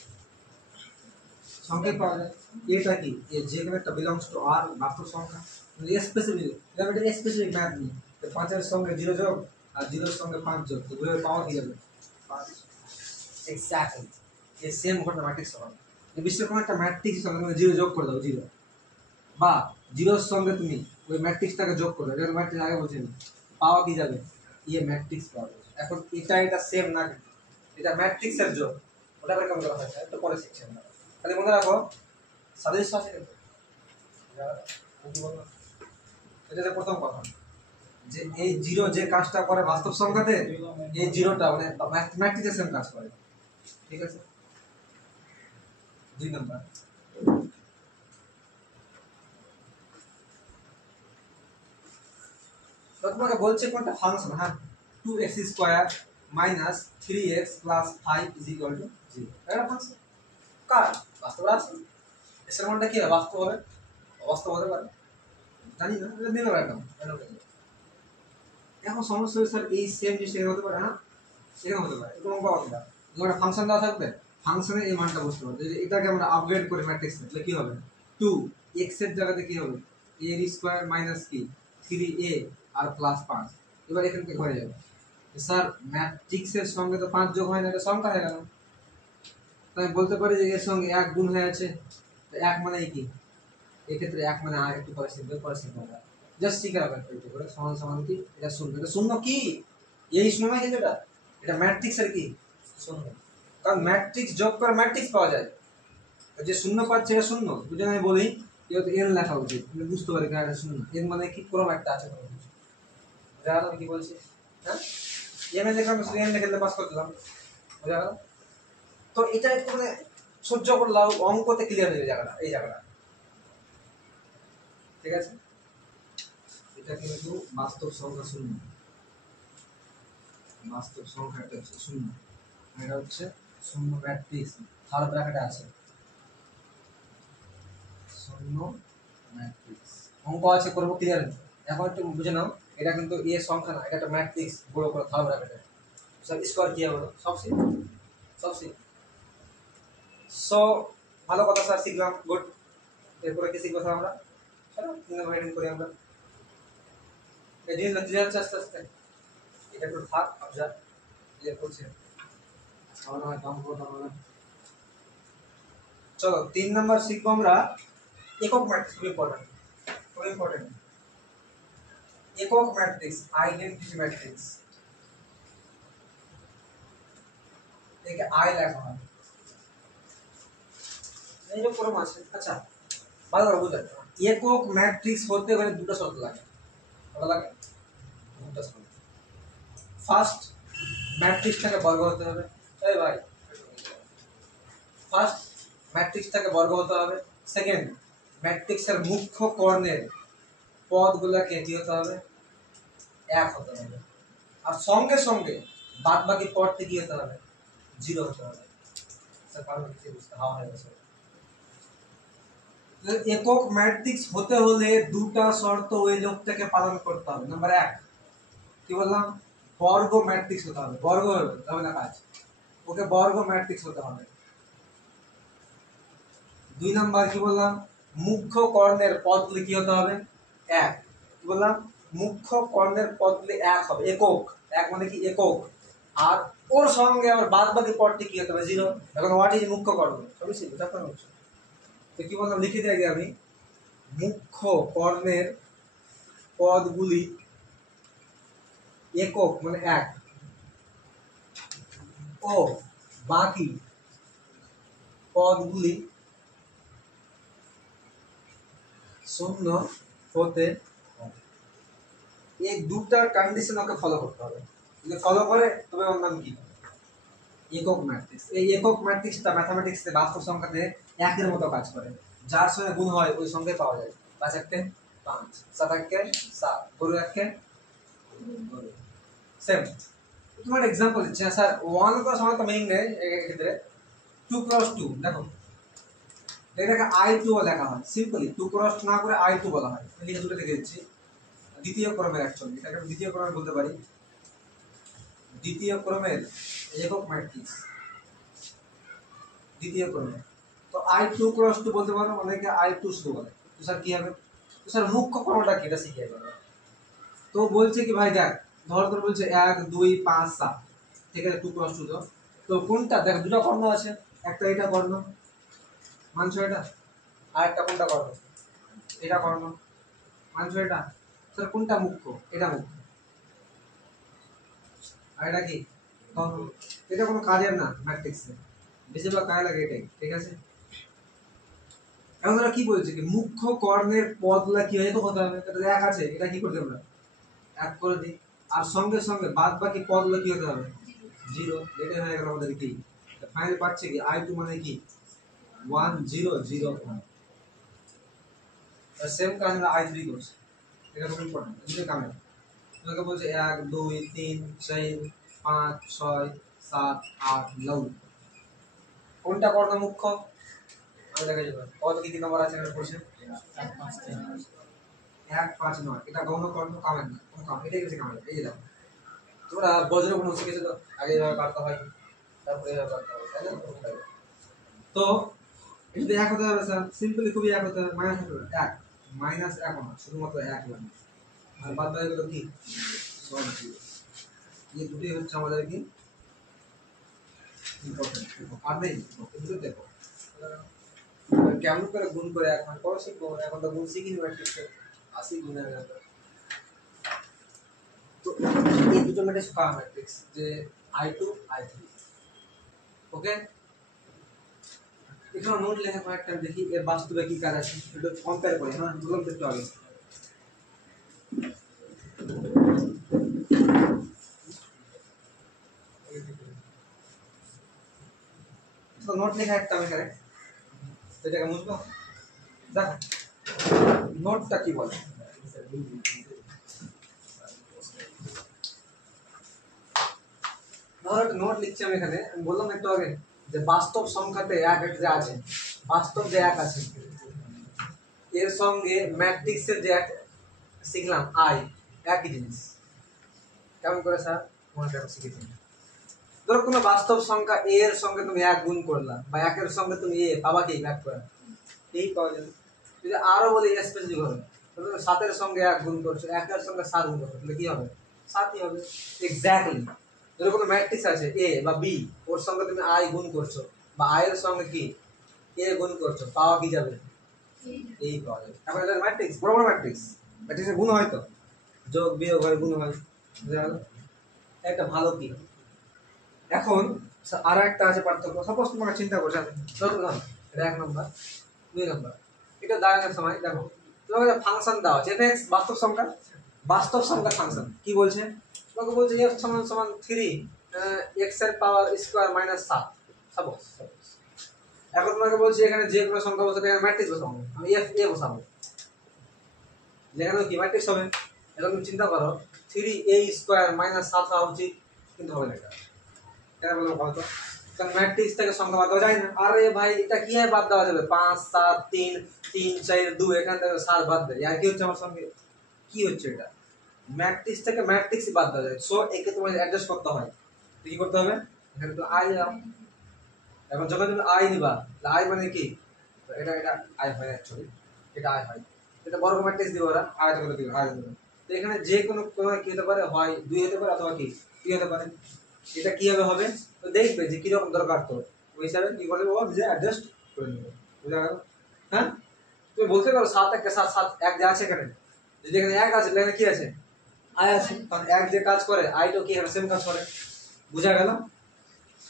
সংখ্যাই পাওয়া যায়। এটা কি যে কোনো একটা বিলংস টু আর বাস্তব সংখ্যা, স্পেসিফিক, যেমন এটা স্পেসিফিক ম্যাথ নিয়ে 5 এর সঙ্গে 0 যোগ আর 0 এর সঙ্গে 5 যোগ, তো দুটোর পাওয়া কি যাবে, 5। এক্স্যাক্টলি এই সেম ঘটনা ম্যাট্রিক্স হবে, যে বিশ্বের কোনো একটা ম্যাট্রিক্সের সঙ্গে তুমি 0 যোগ করে দাও 0, বা 0 এর সঙ্গে তুমি ওই ম্যাট্রিক্সটাকে যোগ করে দাও, এটা ম্যাট্রিক্স আগে বলছেন, পাওয়া কি যাবে, ম্যাট্রিক্স পাওয়া যাবে। এখন এটা সেম না, এটা ম্যাট্রিক্সের যোগ, ওটা করে কেমন করা হয় একটু পরে শিখছি আমরা। তাহলে মনে রাখো সাদৃশ্য আছে কিন্তু, এটা প্রথম কথা, যে এই 0 যে কাজটা করে বাস্তব সংখ্যাতে, এই 0টা মানে ম্যাট্রিক্সের সেম কাজ করে। ঠিক আছে, 2 নাম্বার, তোমাকে বলছে কোনটা ফাংশন, হ্যাঁ 2x² minus 3x plus 5 is equal to 0, এটা ফাংশন কার, বাস্তব আছে, এর মানটা কি হবে, বাস্তব হবে, অবাস্তব হতে পারে, জানি না, এটা দিতে পারে না। এখন সমস্যা হচ্ছে স্যার এই সেম জিনিস এখানে হতে পারে, হ্যাঁ এখানে হতে পারে, এরকম পাওয়া যায়, যখন ফাংশন দেওয়া থাকবে ফাংশনের এই মানটা বসতে পারবে, যদি এটাকে আমরা আপগ্রেড করে ম্যাট্রিক্সে তাহলে কি হবে, 2x এর জায়গাতে কি হবে, a এর স্কয়ার মাইনাস কি 3a আর প্লাস 5, এবার এখান থেকে হয়ে যাবে স্যার ম্যাট্রিক্সের সঙ্গে তো 5 যোগ হয় না, এটা সংখ্যা হয়ে গেল, তাই বলতে পারি যে এর সঙ্গে 1 গুণ হয়ে আছে, তো 1 মানে কি, এক্ষেত্রে 1 মানে আর একটু পরে শিখবে, পরে শিখবে জাস্ট শিখে রাখবেন একটু করে, সমান সমান কি, এটা শূন্য, এটা শূন্য কি, এই শূন্য নয় কিন্তু এটা ম্যাট্রিক্সের কি শূন্য, কারণ ম্যাট্রিক্স যোগ করে ম্যাট্রিক্স পাওয়া যায়, যে শূন্য পাচ্ছে এটা শূন্য, বুঝে আমি বলি যেহেতু এন লেখা উচিত, তুমি বুঝতে পারি কারণ এটা শূন্য, এন মানে কি ক্রম একটা আছে, কোনো কিছু বুঝা গেল কি বলছি, হ্যাঁ এনে দেখলাম এন লিখে পাস করে দিলাম, বুঝা গেল। তো এটা একটু মানে সহ্য করলাম, অঙ্কতে ক্লিয়ার হয়ে জায়গাটা, এই জায়গাটা, ঠিক আছে। এটা কিন্তু বাস্তব সংখ্যা শূন্য, বাস্তব সংখ্যাটা হচ্ছে শূন্য, এটা হচ্ছে শূন্য ম্যাট্রিক্স, থার্ড ব্র্যাকেটে আছে শূন্য ম্যাট্রিক্স, অঙ্ক আছে করবো ক্লিয়ার। এখন একটু বুঝে নাও এটা কিন্তু এ সংখ্যা না, এটা একটা ম্যাট্রিক্স বড় করে থার্ড ব্র্যাকেটে, সব স্কোয়ার কি হবে সব সি, সব সি। সো ভালো কথা স্যার শিখলাম, গুড। এরপরে কি শিখবো স্যার আমরা, চলো হেডিং করি আমরা, এই জিনিসটা ক্লিয়ার হচ্ছে আস্তে আস্তে, এটা একটু থাক অবজার্ভ ক্লিয়ার করছি, আমার হয় কাম করতে হবে। চলো 3 নাম্বার শিখবো আমরা একক ম্যাট্রিক্স, খুব ইম্পর্টেন্ট, খুব ইম্পর্টেন্ট, একক ম্যাট্রিক্স, আইডেন্টিটি ম্যাট্রিক্স, একে আই লেখা হয়, এই যে ক্রম আছে। আচ্ছা ভালো করে বুঝলেন, একক ম্যাট্রিক্স হতে গেলে দুটো শর্ত লাগে, কটা লাগে, দুটো শর্ত। ফার্স্ট ম্যাট্রিক্সটাকে বর্গ হতে হবে, এই ভাই ফার্স্ট ম্যাট্রিক্সটাকে বর্গ হতে হবে, সেকেন্ড ম্যাট্রিক্সের মুখ্য কর্ণের পদগুলোকে কি হতে হবে, এক হতে হবে, আর সঙ্গে সঙ্গে বাদ বাকি পদটি কি হতে হবে, 0 হতে হবে। স্যার কারণ কিছু বুঝতে হাওয়া হয়ে গেছে। একক ম্যাট্রিক্স হতে হলে দুটা শর্ত ওই লোকটাকে পালন করতে হবে। নাম্বার 1 কি বললাম, বর্গ ম্যাট্রিক্স হতে হবে, বর্গ হবে না কাজ, ওকে বর্গ ম্যাট্রিক্স হতে হবে। 2 নাম্বার কি বললাম, মুখ্য কর্ণের পদগুলি কি হতে হবে? এক। কি বললাম? মুখ্য কর্ণের পদগুলি এক হবে, একক। এক মানে কি? একক। আর ওর সঙ্গে আবার বাদ বাকি পদটি কি হতে হবে? জিরো। এখন হোয়াট ইজ মুখ্য কর্ণ? সবই ছিল, দেখুন। তো কি বললাম? লিখে দিই আগে আমি, মুখ্য কর্ণের পদগুলি একক মানে এক, ও বাকি পদগুলি শূন্য হতে হবে। এই দুটা কন্ডিশন ওকে ফলো করতে হবে। যদি ফলো করে তবে ওর নাম কি? একক ম্যাট্রিক্স। এই একক ম্যাট্রিক্সটা ম্যাথমেটিক্সে বাস্তব সংখ্যাতে একের মতো কাজ করে। যার সঙ্গে গুণ হয় ওই সংখ্যায় পাওয়া যায়। ৫ একে ৫, ৭ একে ৭, গরু একে গরু। সেম। তোমার এক্সাম্পল দিচ্ছি স্যার, 1 করার সময় তো মিনিং নেই এক্ষেত্রে। 2 ক্রস 2 দেখো, এটাকে I2 লেখা হয় সিম্পলি। 2 ক্রস না করে I2 বলা হয়। লিখে দুটো লিখে দিচ্ছি। দ্বিতীয় ক্রমের অ্যাকচুয়ালি এটাকে আমি দ্বিতীয় ক্রমের বলতে পারি। দ্বিতীয় ক্রমের একক ম্যাট্রিক্স, দ্বিতীয় ক্রমে। তো I2 ক্রস 2 বলতে পারো, অনেকে I2 শুধু বলে। তো স্যার কি হবে? তো স্যার মুখ্য ক্রমটা কি, এটা শিখিয়ে দেবো। তো বলছে কি ভাই দেখ, ধর তোর বলছে 1 2 5 7, ঠিক আছে? 2 ক্রস 2 তো কোনটা? দেখ দুটো কর্ণ আছে, একটা এটা কর্ণ, মানছো এটা? আর একটা কোনটা কর্ণ? এটা কর্ণ, মানছো এটা? স্যার কোনটা মুখ্য? এটা মুখ্য। আর এটা কি? কর্ণ। এটা কোনো কাজের না ম্যাট্রিক্সে, বেশিরভাগ কাজে লাগে এটাই, ঠিক আছে? এখন ওরা কি বলছে কি মুখ্য কর্ণের পদগুলা কি হয়? তো হতে হবে, এটা এক আছে, এটা কি করতে আমরা এক করে দিই। আর সঙ্গে সঙ্গে বাদ বাকি পদগুলো কি হতে হবে? জিরো। এটাই হয়ে গেল আমাদের কি ফাইনাল পাচ্ছে কি I2 মানে কি 1 0 0 1। সেম কাজ আমরা I3 করছি। এটা খুব ইম্পর্টেন্ট, দুটো কামে। তোমাকে বলছে 1 2 3 4 5 6 7 8 9, কোনটা কর্ণ মুখ্য? আমি দেখা যাবে কত কি নম্বর আছে এখানে পড়ছে 1 5 9। এটা গৌণ কর্ণ, কামের না, কোন কাম? এটাই বেশি কামের। এই যে দেখো, তোমরা বজ্র গুণ শিখেছো তো, আগে এভাবে কাটতে হয়, তারপরে এভাবে কাটতে হয়, তাই না? তো এটা এক হতে হবে স্যার, সিম্পলি খুবই এক হতে হবে। মাইনাস হবে 1, মাইনাস 1 না, শুধুমাত্র 1 লাগবে। আর বাদ বাকিগুলো কি সব জিরো। এই দুটোই হচ্ছে আমাদের কি ইম্পর্টেন্ট। আর নেই এগুলো দেখো কেমন করে গুণ করে এখন পরে শিখবো। এখন তো গুণ শিখিনি ম্যাট্রিক্সে, 80 গুণের ব্যাপার। তো এই দুটো ম্যাট্রিক্স কার ম্যাট্রিক্স যে I2 I3, ওকে? এখানে নোট লেখা কয়েকটা দেখি এর বাস্তবে কি কাজ আছে, একটু কম্পেয়ার করি। হ্যাঁ বললাম তো একটু আগে। তো নোট লেখা একটা আমি এখানে, এটাকে মুছবো। দেখো নোটটা কি বলে। ধরো একটা নোট লিখছি আমি এখানে। আমি বললাম একটু আগে যে বাস্তব সংখ্যাতে এক যে আছে, বাস্তব যে এক আছে, এর সঙ্গে ম্যাট্রিক্সের যে এক শিখলাম I, একই জিনিস। কেমন করে স্যার? তোমাকে আমি শিখেছি। ধরো কোনো বাস্তব সংখ্যা a এর সঙ্গে তুমি 1 গুণ করলা, বা 1 এর সঙ্গে তুমি a পাবা কি ভাগ করে, এই পাওয়া যাবে। যদি আরো বলি স্পেসিফিক হবে, তুমি 7 এর সঙ্গে 1 গুণ করছো, 1 এর সঙ্গে 7 গুণ করছো, তাহলে কি হবে? 7ই হবে। এক্স্যাক্টলি। ধরো কোনো ম্যাট্রিক্স আছে a বা b, ওর সঙ্গে তুমি I গুণ করছো, বা I এর সঙ্গে কি a গুণ করছো, পাওয়া কি যাবে? এই পাওয়া যাবে। এখন এটা ম্যাট্রিক্স, বড় বড় ম্যাট্রিক্স, ম্যাট্রিক্সে গুণ হয় তো, যোগ বিয়োগ হয়, গুণ হয়, বুঝা গেল? একটা ভালো কি। এখন আর একটা আছে পার্থক্য। সাপোজ তোমাকে চিন্তা করছো, এটা 1 নম্বর 2 নম্বর, এটা দাঁড়ানোর সময় দেখো তোমাকে ফাংশন দেওয়া আছে, এটা বাস্তব সংখ্যা, বাস্তব সংখ্যা ফাংশন কি বলছে? তোমাকে বলছে f সমান সমান 3 x এর পাওয়ার স্কয়ার মাইনাস 7। সাপোজ এখন তোমাকে বলছি এখানে যে কোনো সংখ্যা বসাতে, এখানে ম্যাট্রিক্স বসাবো, আমি f a বসাবো, যেখানে কি ম্যাট্রিক্স হবে। এটা তুমি চিন্তা করো 3a স্কয়ার মাইনাস 7 হওয়া উচিত, কিন্তু হবে না। এটা কেন বলবো বলতো? কারণ ম্যাট্রিক্স থেকে সংখ্যা বাদ দেওয়া যায় না। আরে ভাই এটা কি হয় বাদ দেওয়া যাবে? 5 7 3 3 4 2, এখান থেকে 7 বাদ দেয়, আর কি হচ্ছে আমার সঙ্গে? কি হচ্ছে এটা? ম্যাট্রিক্স থেকে ম্যাট্রিক্সই বাদ দেওয়া যায়। সো একে তোমার অ্যাডজাস্ট করতে হয়। কি করতে হবে? এখানে তো I নাও। এখন যখন তুমি I নিবা, I মানে কি? তো এটা I হয় অ্যাকচুয়ালি। এটা আয় হয়, এটা বর্গ ম্যাট্রিক্স দিব ওরা আয়তগুলো দিবে আয়তগুলো। তো এখানে যে কোনো কি হতে পারে, হয় 2 হতে পারে অথবা কি 3 হতে পারে। এটা কিভাবে হবে, তো দেখবে যে কিরকম দরকার, তো ওই হিসাবে কি করবে ও নিজে অ্যাডজাস্ট করে নেবে। বুঝা গেল? হ্যাঁ, তুমি বলতে পারো 7 1 7 7 1 যে আছে এখানে, যদি এখানে 1 আছে তাহলে কি আছে, আয় আছে, কারণ 1 যে কাজ করে আইটাও কি সেম কাজ করে। বুঝা গেল?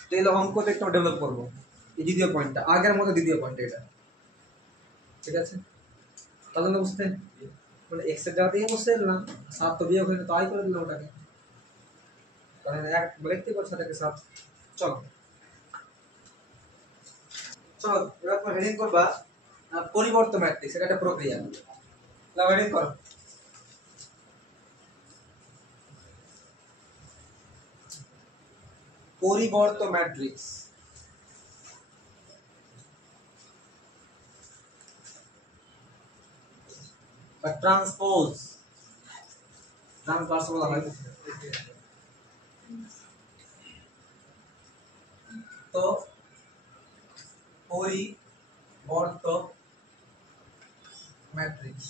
তো এই অঙ্কটা একটু ডেভেলপ করবো, এই দ্বিতীয় পয়েন্টটা আগের মতো দ্বিতীয় পয়েন্ট এটা, ঠিক আছে? তাহলে বুঝতে মানে এক্স এর জায়গা থেকে বসে দিলাম 7 তো বিয়োগ হয়ে তো আই করে দিলাম ওটাকে, তাহলে এক লিখতে পারছি সাথে 7। চলো চলো এবার তুমি হেডিং করবা পরিবর্ত ম্যাট্রিক্স, এটা একটা প্রক্রিয়া। লাভ হেডিং করো পরিবর্ত ম্যাট্রিক্স। বা ট্রান্সপোজ, ট্রান্সভার্স বলা হয়। তো পরিবর্ত ম্যাট্রিক্স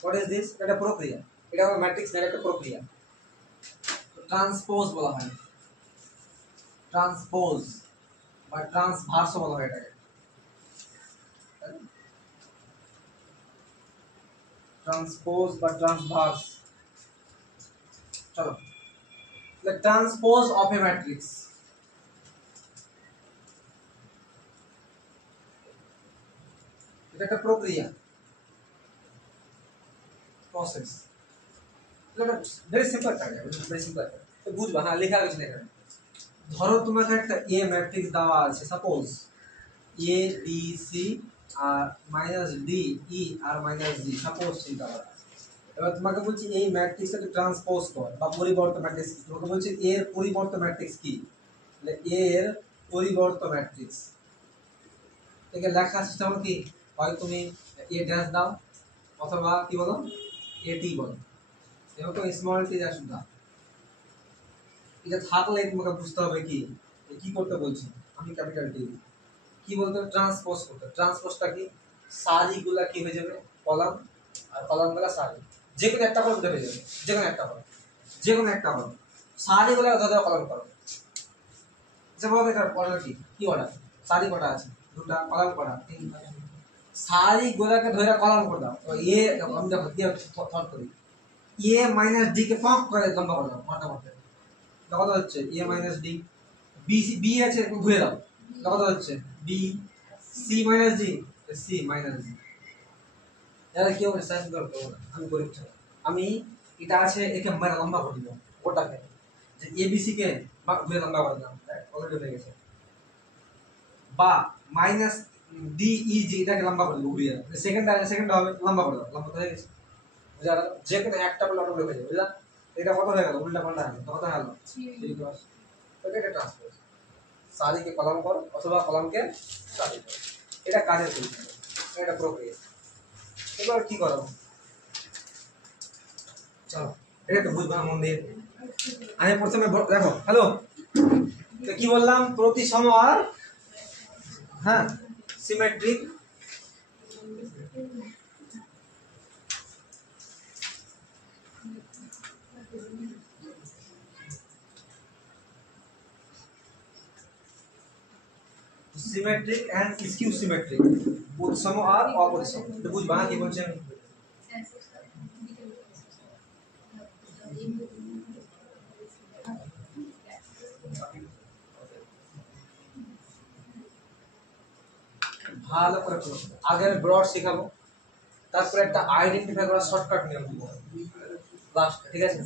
হোয়াট ইজ দিস, এটা প্রক্রিয়া, এটা হলো ম্যাট্রিক্স না, একটা প্রক্রিয়া। ট্রান্সপোজ বলা হয়, ট্রান্সপোজ বা ট্রান্সভার্স বলা হয় এটাকে, ট্রান্সপোজ বা ট্রান্সভার্স। চলো, the transpose of a matrix, এটা একটা প্রক্রিয়া, প্রসেস। এটা ভেরি সিম্পল কাজ, ভেরি সিম্পল। তো বুঝবা, হ্যাঁ লেখা আছে এখানে। ধরো তোমাকে একটা এ ম্যাট্রিক্স দেওয়া আছে, সাপোজ এ বি সি আর মাইনাস ডি ই আর মাইনাস ডি, সাপোজ চিন্তা করা। এবার তোমাকে বলছি এই ম্যাট্রিক্সটাকে ট্রান্সপোজ কর বা পরিবর্ত ম্যাট্রিক্স। তোমাকে বলছি এর পরিবর্ত ম্যাট্রিক্স কি, তাহলে এর পরিবর্ত ম্যাট্রিক্স থেকে লেখা সিস্টেম কি, হয় তুমি এ ড্যাশ দাও অথবা কি বলো এ টি বলো, এবং তো স্মল টি ড্যাশ দাও। এটা থাকলে তোমাকে বুঝতে হবে কি কি করতে বলছি আমি, ক্যাপিটাল টি কি বলতে হবে, ট্রান্সপোজ করতে। ট্রান্সপোজটা কি, সারিগুলা কি হয়ে যাবে কলাম, আর কলামগুলা সারি, যে কোনো একটা কলাম হয়ে যাবে, যে কোনো একটা কলাম, যে কোনো একটা কলাম, সারিগুলা ধরে কলাম করো। যেমন এটা অর্ডার কি, কি অর্ডার, সারি কটা আছে, দুটা, কলাম কটা, তিনটা, সারি গোলাকে ধরে কলাম করে দাও। তো এ আমি দেখো দিয়ে থট করি, এ মাইনাস ডি কে পক করে লম্বা করে দাও মাথা মাথা, কত হচ্ছে A minus D. B C B আছে ঘুরে দাও, কত হচ্ছে B C minus D, C minus D. এরা কি হবে সাইন করতে হবে, আমি করি আমি এটা আছে একে মানে লম্বা করে দিব ওটাকে, যে এ বি সি কে ঘুরে লম্বা করে দিলাম, অলরেডি হয়ে গেছে। বা মাইনাস ডি ই জি এটাকে লম্বা করে দেবো ঘুরিয়ে, সেকেন্ড হবে লম্বা করে দাও, লম্বা হয়ে গেছে। বুঝা গেল? যে কোনো একটা বলে অটোমেটিক হয়ে যাবে, বুঝলা? এটা কত হয়ে গেল, উল্টা পাল্টা হয়ে গেল, কত হয়ে গেল 3+। ওটা একটা ট্রান্সপোজ, সারিকে কলাম করো অথবা কলামকে সারি করো, এটা কাজের পরিচয়, এটা প্রক্রিয়া। এবার কি করো, চলো এটা একটু বুঝবা মন দিয়ে। আমি প্রথমে দেখো, হ্যালো, তো কি বললাম, প্রতিসম আর হ্যাঁ symmetric symmetric and skew symmetric, প্রতিসম আর অপরিসম। তো বুঝবা কি বলছেন, ভালো করে করো। আগে ব্রড শেখাবো, তারপরে একটা আইডেন্টিফাই করার শর্টকাট নিয়ম দিব লাস্ট, ঠিক আছে?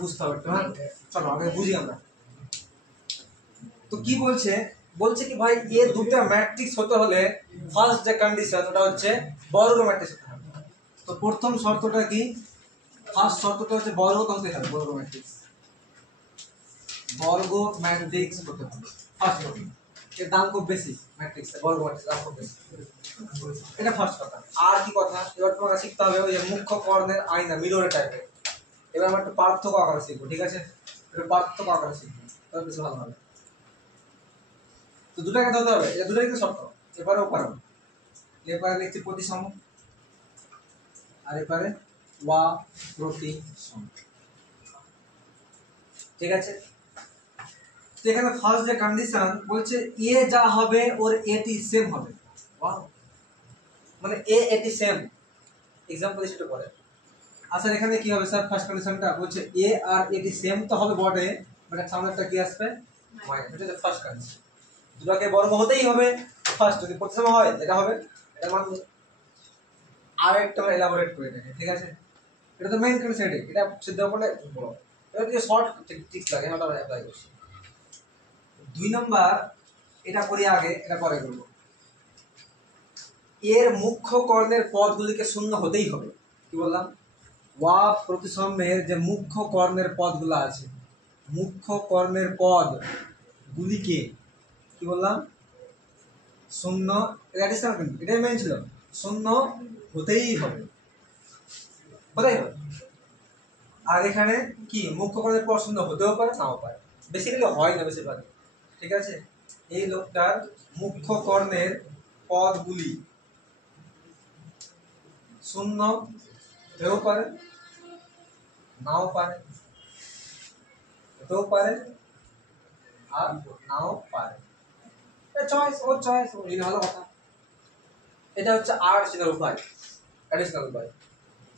বুঝতে হবে একটু, হ্যাঁ চলো আগে বুঝি আমরা। তো কি বলছে, বলছে কি ভাই এ দুটো ম্যাট্রিক্স হতে হলে ফার্স্ট যে কন্ডিশন ওটা হচ্ছে বর্গ ম্যাট্রিক্স হতে হবে। তো প্রথম শর্তটা কি, ফার্স্ট শর্তটা হচ্ছে বর্গ হতে হবে, বর্গ ম্যাট্রিক্স, বর্গ ম্যাট্রিক্স হতে হবে ফার্স্ট শর্ত। এর দাম খুব বেশি, ম্যাট্রিক্স বর্গ ম্যাট্রিক্স দাম খুব বেশি, এটা ফার্স্ট কথা। আর কি কথা, এবার তোমাকে শিখতে হবে ওই যে মুখ্য কর্ণের আয়না মিরর টাইপের। এবার আমরা একটু পার্থক্য আকারে শিখবো, ঠিক আছে? একটু পার্থক্য আকারে শিখবো, তাহলে বেশি ভালো হবে। তো দুটাকে ধরতে হবে, এটা দুটাই কিন্তু শর্ত। এপারে ওপারে, এপারে লিখছি প্রতিসম আর এপারে ওয়া প্রতিসম। ঠিক আছে, তো এখানে ফার্স্ট যে কন্ডিশন বলছে এ যা হবে ওর এটি সেম হবে। ওয়াও, মানে এ এটি সেম। एग्जांपल সেটা করে আচ্ছা এখানে কি হবে স্যার? ফার্স্ট কন্ডিশনটা বলছে এ আর এটি সেম তো হবে বটে, বাট সামনে একটা কি আসবে? মাইনাস। এটা হচ্ছে ফার্স্ট কন্ডিশন। দুটোকে বর্গ হতেই হবে ফার্স্ট, যদি প্রথম হয় এটা হবে, এটা মান আর একটা এলাবোরেট করে দেখে। ঠিক আছে, এটা তো মেইন কন্ডিশন, এটা সিদ্ধ করলে বড়। এটা দিয়ে শর্ট টিক্স লাগে, ওটা অ্যাপ্লাই করছি। 2 নাম্বার এটা করি আগে, এটা পরে করব। এর মুখ্য কর্ণের পদগুলিকে শূন্য হতেই হবে। কি বললাম? ওয়া প্রতিসমের যে মুখ্য কর্ণের পদগুলো আছে, মুখ্য কর্ণের পদ গুলিকে কি বললাম? শূন্য। এটাই মেইন ছিল, শূন্য হতেই হবে, হতেই হবে। আর এখানে কি মুখ্য কর্ণের পদ শূন্য হতেও পারে, নাও পারে, বেসিক্যালি হয় না বেশিরভাগ। ঠিক আছে, এই লোকটার মুখ্য কর্ণের পদগুলি শূন্য হতেও পারে, নাও পারে, হতেও পারে আর নাও পারে। চয়েস, ওর চয়েস, ও নিলে ভালো কথা। এটা হচ্ছে আর সেটার উপায়, অ্যাডিশনাল উপায়।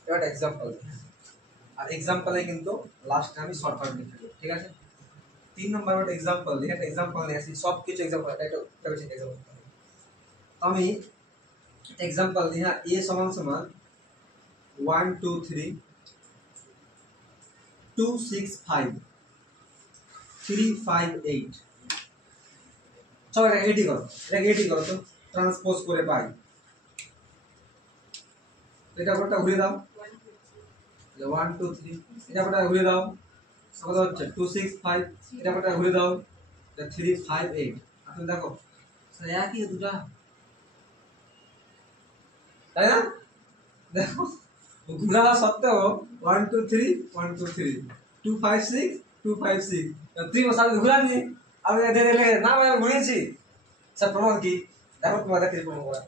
এবার এক্সাম্পল, আর এক্সাম্পলে কিন্তু লাস্টে আমি শর্ট ফার্ম লিখে দেবো। ঠিক আছে, 3 নম্বর একটা এক্সাম্পল দিই, একটা এক্সাম্পল নিয়ে আসি, সব কিছু এক্সাম্পল, এটা বেশি এক্সাম্পল। আমি এক্সাম্পল দিই, হ্যাঁ, a সমান সমান 1 2 3 2 6 5 3 5 8। চলো এটা এটি করো, এটা এটি করো তো, ট্রান্সপোজ করে পাই। এটা কোনটা ঘুরিয়ে দাও, 1 2 3, এটা কোনটা ঘুরিয়ে দাও, কত হচ্ছে 2 6 5, এটা কোনটা ঘুরিয়ে দাও, 3 5 8। আপনি দেখো স্যার একই দুটো, তাই না? দেখো ঘুরা সত্ত্বেও 1 2 3 1 2 3 2 5 6 2 5 6, তুই সাথে ঘুরা নি, আমি দেখে না ভাই আমি ঘুরিয়েছি। স্যার প্রমাণ কি? দেখো তোমাদের কি প্রমাণ করা।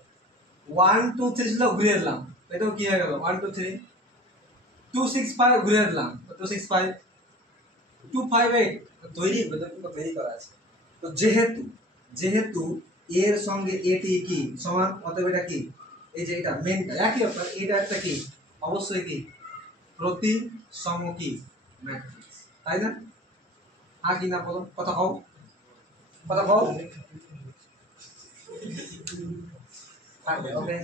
1 2 3 ছিল ঘুরিয়ে দিলাম, এটাও কি হয়ে গেল 1 2 3। 2 6 5 ঘুরিয়ে দিলাম, 2 6 5 2 5 8, তৈরি তৈরি করা আছে। তো যেহেতু যেহেতু এর সঙ্গে এটি কি সমান, অতএব এটা কি, এই যে এটা মেনটা একই ব্যাপার, এটা একটা কি অবশ্যই কি প্রতিসম কি ম্যাট্রিক্স, তাই না? হ্যাঁ কি না বলো, কথা কও, কথা কও। ওকে,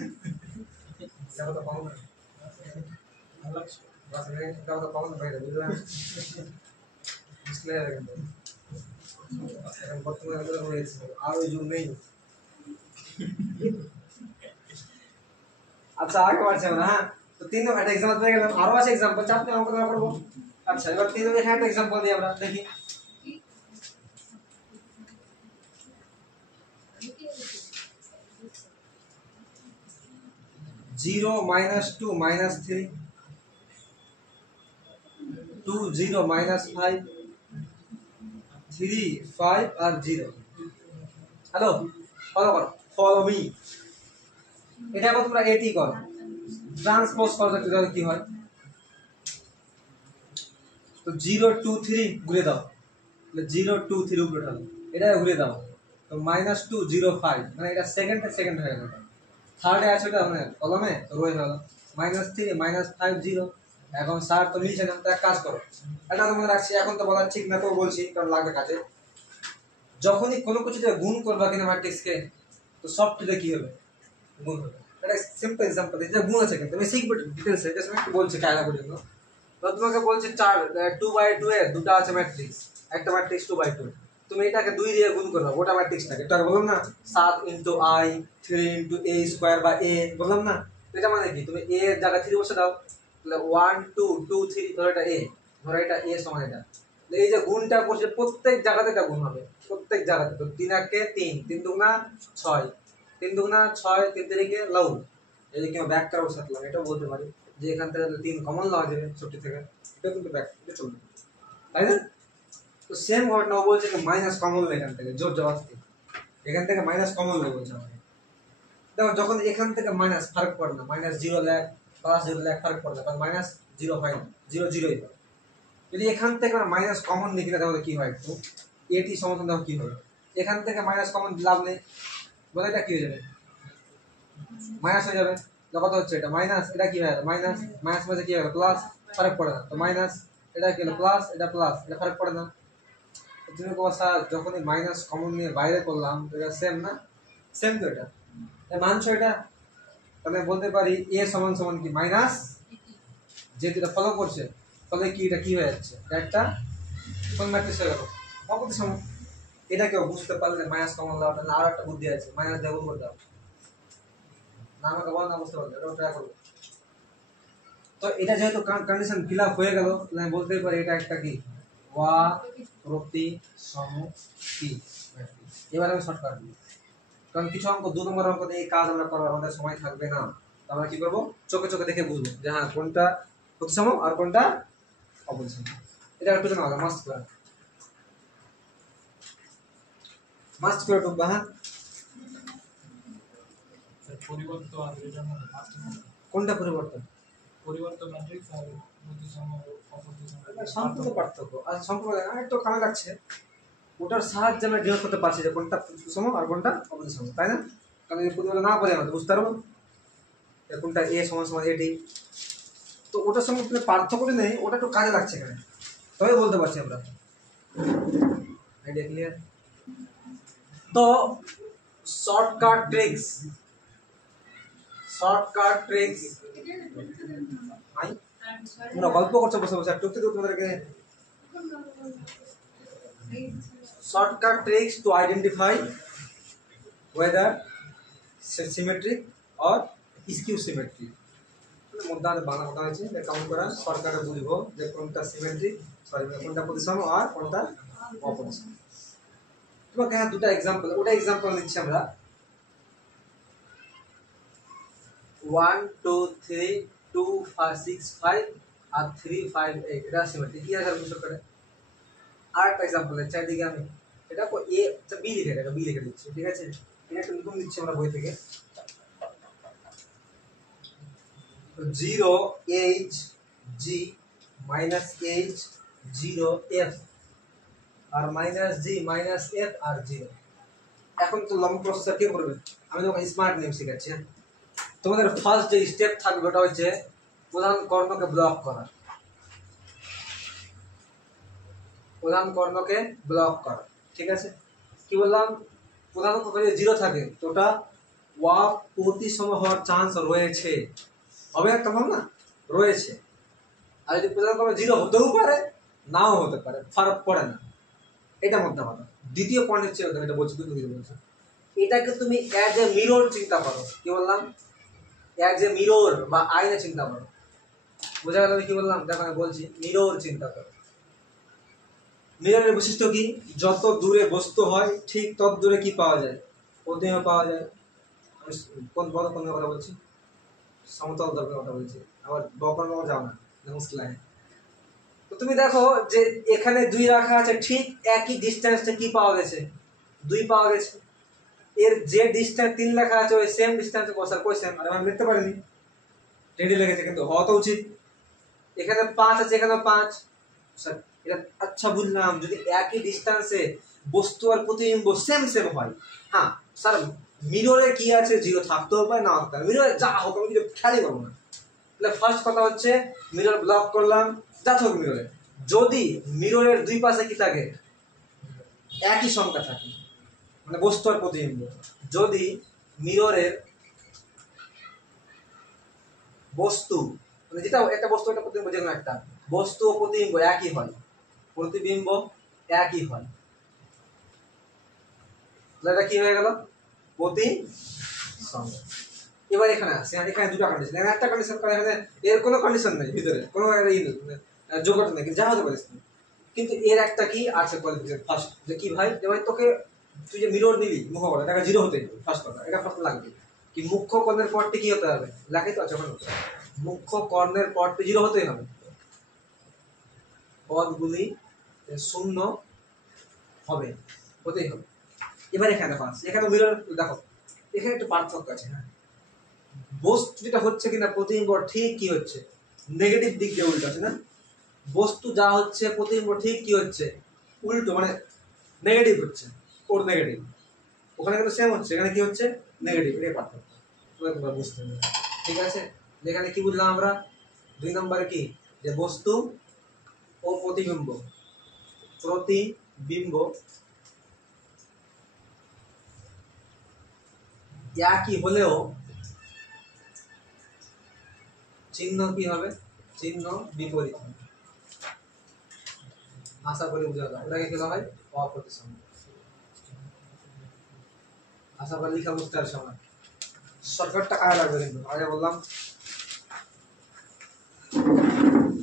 যাবো তো পাবো না, বাস মিনিট যাবো তো পাবো না বাইরে, বুঝলাম ডিসপ্লে কিন্তু এখন বর্তমানে রয়েছে আর ওই জন্য নেই। আচ্ছা আগে পারছে না, হ্যাঁ। তো 3 নম্বর একটা एग्जांपल পেয়ে গেলাম, আরো আছে एग्जांपल, চাপতে অঙ্ক দেওয়া করব। আচ্ছা এবার 3 নম্বর একটা एग्जांपल দিই আমরা, দেখি। जीरो माइनस 2 माइनस 3 2 0 माइनस 5 3 5 আর 0। হ্যালো, ফলো করো, ফলো মি। এটা এখন তোমরা এটি করো, ট্রান্সপোজ করলে কি হয়? তো 0 2 3 ঘুরে দাও, 0 2 3 উপরে উঠালো, এটা ঘুরে দাও, তো -2 0 5, মানে এটা সেকেন্ড হয়ে গেল। থার্ডে আছে ওটা মানে কলমে, তো রয়ে গেল -3 -5 0। এখন স্যার তো মিলছে না, তো এক কাজ করো, এটা তোমাকে রাখছি, এখন তো বলা ঠিক না, তো বলছি কারণ লাগবে কাজে। যখনই কোনো কিছুতে গুণ করবা কিনা ম্যাট্রিক্সকে, তো সবটিতে কি হবে? গুণ হবে। এটা সিম্পল एग्जांपल, এটা গুণ আছে কিন্তু আমি শিখব ডিটেইলসে, এটা আমি একটু বলছি কায়দা পর্যন্ত। তো তোমাকে বলছি 4 2/2 এর দুটো আছে ম্যাট্রিক্স, একটা ম্যাট্রিক্স 2/2, তুমি এটাকে 2 দিয়ে গুণ করবে ওটা ম্যাট্রিক্সটাকে, এটা বললাম না 7 * i 3 * a স্কয়ার বা a, বললাম না? এটা মানে কি, তুমি a এর জায়গায় 3 বসে দাও, তাহলে 1 2 2 3, ধরো এটা a, ধরো এটা a সমান এটা, এই যে গুণটা করছে প্রত্যেক জায়গাতে এটা গুণ হবে, প্রত্যেক জায়গাতে। তো 3 একে 3, 3 দুগুণা 6, 3 দুগুণা 6, 3 তিরিকে 9। এই যে কেউ ব্যাক করার সাথে এটাও বলতে পারি যে এখান থেকে 3 কমন লওয়া যাবে 60 থেকে, এটা কিন্তু ব্যাক এটা চলবে, তাই না? তো সেম ঘটনা বলছে যে মাইনাস কমন এখান থেকে জোর জবরদস্তি, এখান থেকে মাইনাস কমন নেবে বলছে আমাকে। দেখো যখন এখান থেকে মাইনাস ফারাক পড়ে না, -0 লেখ +0 লেখ ফারাক পড়ে না, কারণ -0 হয় না, 0 0ই হয়। যদি এখান থেকে আমরা মাইনাস কমন নিই তাহলে কি হয়, একটু এটি সমাধান দেখো কি হবে। এখান থেকে মাইনাস কমন লাভ নেই, বলে এটা কি হয়ে যাবে, মাইনাস হয়ে যাবে। কত হচ্ছে এটা মাইনাস, এটা কি হয় মাইনাস, মাইনাস মাঝে কি হবে প্লাস, ফারাক পড়ে না, তো মাইনাস এটা কি হলো প্লাস, এটা প্লাস, এটা ফারাক পড়ে না। তুমি কথা যখনই মাইনাস কমন নিয়ে বাইরে করলাম এটা সেম না, সেম তো এটা মানছো এটা, তাহলে বলতে পারি এ সমান সমান কি মাইনাস, যেহেতু এটা ফলো করছে ফলে কি এটা কি হয়ে যাচ্ছে, এটা একটা কোন ম্যাট্রিক্স হয়ে গেল অপোজিট সমান। এটা কেউ বুঝতে পারলে মাইনাস কমন লাও, তাহলে আরো একটা বুদ্ধি আছে, মাইনাস দিয়ে গুণ করে দাও না, আমাকে বল না বুঝতে পারলে এটা ট্রাই করবো। তো এটা যেহেতু কন্ডিশন ফিল আপ হয়ে গেল, তাহলে বলতে পারি এটা একটা কি ওয়া প্রতিসম কি ম্যাট্রিক্স। এবার আমি শর্টকাট দিই, কারণ কিছু অঙ্ক 2 নম্বর অঙ্ক এই কাজ আমরা করবো, আমাদের সময় থাকবে না। আমরা কি করবো, চোখে চোখে দেখে বুঝবো যে হ্যাঁ কোনটা প্রতিসম আর কোনটা অপ্রতিসম। এটা একটু জানা হবে, মাস্ট করে ঢুকবা। হ্যাঁ পরিবর্তন আর এটা কোনটা পরিবর্তন, পরিবর্তন ম্যাট্রিক্স আর প্রতিসম অপ্রতিসম সম্পূর্ণ পার্থক্য। আর সম্পূর্ণ একটু কানে লাগছে, ওটার সাহায্যে আমরা ডিনোট করতে পারছি যে কোনটা প্রতিসম আর কোনটা অপ্রতিসম, তাই না? কারণ এই প্রতিবেলা না বলে আমরা বুঝতে পারবো কোনটা এ সমান সমান এটি, তো ওটার সঙ্গে পার্থক্য নেই, ওটা একটু কাজে লাগছে এখানে, তবে বলতে পারছি আমরা। Idea clear? তো শর্টকাট ট্রিক্স তোমরা গল্প করছো বসে বসে, টুকতে তো তোমাদেরকে shortcut tricks to identify whether symmetric or skew symmetric। মধ্যে বাংলা কথা হয়েছে কাউন্ট করা, সরকারে বুঝবো যে কোনটা সিমেট্রিক, সরি কোনটা প্রতিসম আর কোনটা অপ্রতিসম। তোমাকে হ্যাঁ দুটো এক্সাম্পল, ওটা এক্সাম্পল নিচ্ছি আমরা 1 2 3 2 5 6 5 আর 3 5 8 এটা সিমেট্রিক, কি আছে বুঝতে পারে। আর একটা এক্সাম্পল আছে এদিকে, আমি এটা কো এ আচ্ছা বি লিখে এটা বি লিখে দিচ্ছি, ঠিক আছে? এটা একটু নতুন দিচ্ছি আমরা বই থেকে। 0 h g minus h 0 f আর মাইনাস জি মাইনাস এফ আর 0। এখন তো লং প্রসেসর কি করবে, আমি তোমাকে স্মার্ট নেম শেখাচ্ছি। হ্যাঁ তোমাদের ফার্স্ট যে স্টেপ থাকবে ওটা হচ্ছে প্রধান কর্ণকে ব্লক করা, প্রধান কর্ণকে ব্লক করা, ঠিক আছে? কি বললাম, প্রধান কর্ণ যদি 0 থাকে তো ওটা ওয়া প্রতিসম হওয়ার চান্স রয়েছে, হবে একটা বল না রয়েছে। আর যদি প্রধান কর্ণ 0 হতেও পারে নাও হতে পারে, ফারাক পড়ে না, এটা মধ্যে কথা। দ্বিতীয় পয়েন্ট হচ্ছে এটা বলছি, এটাকে তুমি অ্যাজ এ মিরর চিন্তা করো। কি বললাম, অ্যাজ এ মিরর বা আয়না চিন্তা করো। বোঝা গেল কি বললাম? দেখো আমি বলছি মিরর চিন্তা করো। মিররের বৈশিষ্ট্য কি, যত দূরে বস্তু হয় ঠিক তত দূরে কি পাওয়া যায়, প্রতিবিম্ব পাওয়া যায়। আমি কোন বড় কোন কথা বলছি, সমতল দর্পণের কথা বলছি, আবার বকর যাও না মুশকিল আছে। তো তুমি দেখো যে এখানে 2 রাখা আছে, ঠিক একই ডিসটেন্সে কি পাওয়া গেছে, 2 পাওয়া গেছে। এর যে ডিসটেন্স 3 লেখা আছে ওই সেম ডিসটেন্সে বসার কই সেম, আর আমি লিখতে পারিনি, টেডি লেগেছে কিন্তু হওয়া তো উচিত। এখানে 5 আছে, এখানে 5, স্যার এটা আচ্ছা বুঝলাম, যদি একই ডিসটেন্সে বস্তু আর প্রতিবিম্ব সেম সেম হয়। হ্যাঁ স্যার মিররে কি আছে, 0 থাকতেও পারে না থাকতে পারে, মিররে যা হোক আমি কিছু খেয়ালই করবো না। তাহলে ফার্স্ট কথা হচ্ছে মিরর ব্লক করলাম, যা থাক মিররে, যদি মিররের 2 পাশে কি থাকে একই সংখ্যা থাকে, মানে বস্তু আর প্রতিবিম্ব, যদি মিররের বস্তু মানে যেটা একটা বস্তু একটা প্রতিবিম্ব, যে কোনো একটা বস্তু ও প্রতিবিম্ব একই হয়, প্রতিবিম্ব একই হয়, তাহলে কি হয়ে গেল প্রতিসম। এবার এখানে আসে, এখানে দুটো কন্ডিশন, এখানে একটা কন্ডিশন করে, এখানে এর কোনো কন্ডিশন নেই, ভিতরে কোনো যোগ্যতা নেই, যা হতে পারিস, কিন্তু এর একটা কি আছে কোয়ালিফিকেশন ফার্স্ট, যে কি ভাই যে ভাই তোকে তুই যে মিরর নিবি মুখ করে টাকা 0 হতে হবে ফার্স্ট কথা, এটা ফার্স্ট লাগবে। কি মুখ্য কর্ণের পরটি কি হতে হবে, লাগে তো আছে ওখানে, মুখ্য কর্ণের পরটি 0 হতেই হবে, পদগুলি শূন্য হবে, হতেই হবে। এবার এখানে দেখো এখানে মিরর দেখো এখানে একটু পার্থক্য আছে। হ্যাঁ, বস্তু যেটা হচ্ছে কিনা প্রতিবিম্ব ঠিক কি হচ্ছে নেগেটিভ দিক দিয়ে উল্টো আছে না, বস্তু যা হচ্ছে প্রতিবিম্ব ঠিক কি হচ্ছে উল্টো, মানে নেগেটিভ হচ্ছে, ওর নেগেটিভ। ওখানে কিন্তু সেম হচ্ছে, এখানে কি হচ্ছে নেগেটিভ, এটাই পার্থক্য। তোমরা বুঝতে হবে, ঠিক আছে। এখানে কি বুঝলাম আমরা, 2 নম্বরে কি, যে বস্তু ও প্রতিবিম্ব একই হলেও চিহ্ন কি হবে, চিহ্ন বিপরীত হবে। আশা করি বুঝা যায়, ওটাকে কি বলা হয় অপ্রতিসম। আশা করি লিখা বুঝতে আর সময় শর্টকাটটা কাজে লাগবে, কিন্তু আগে বললাম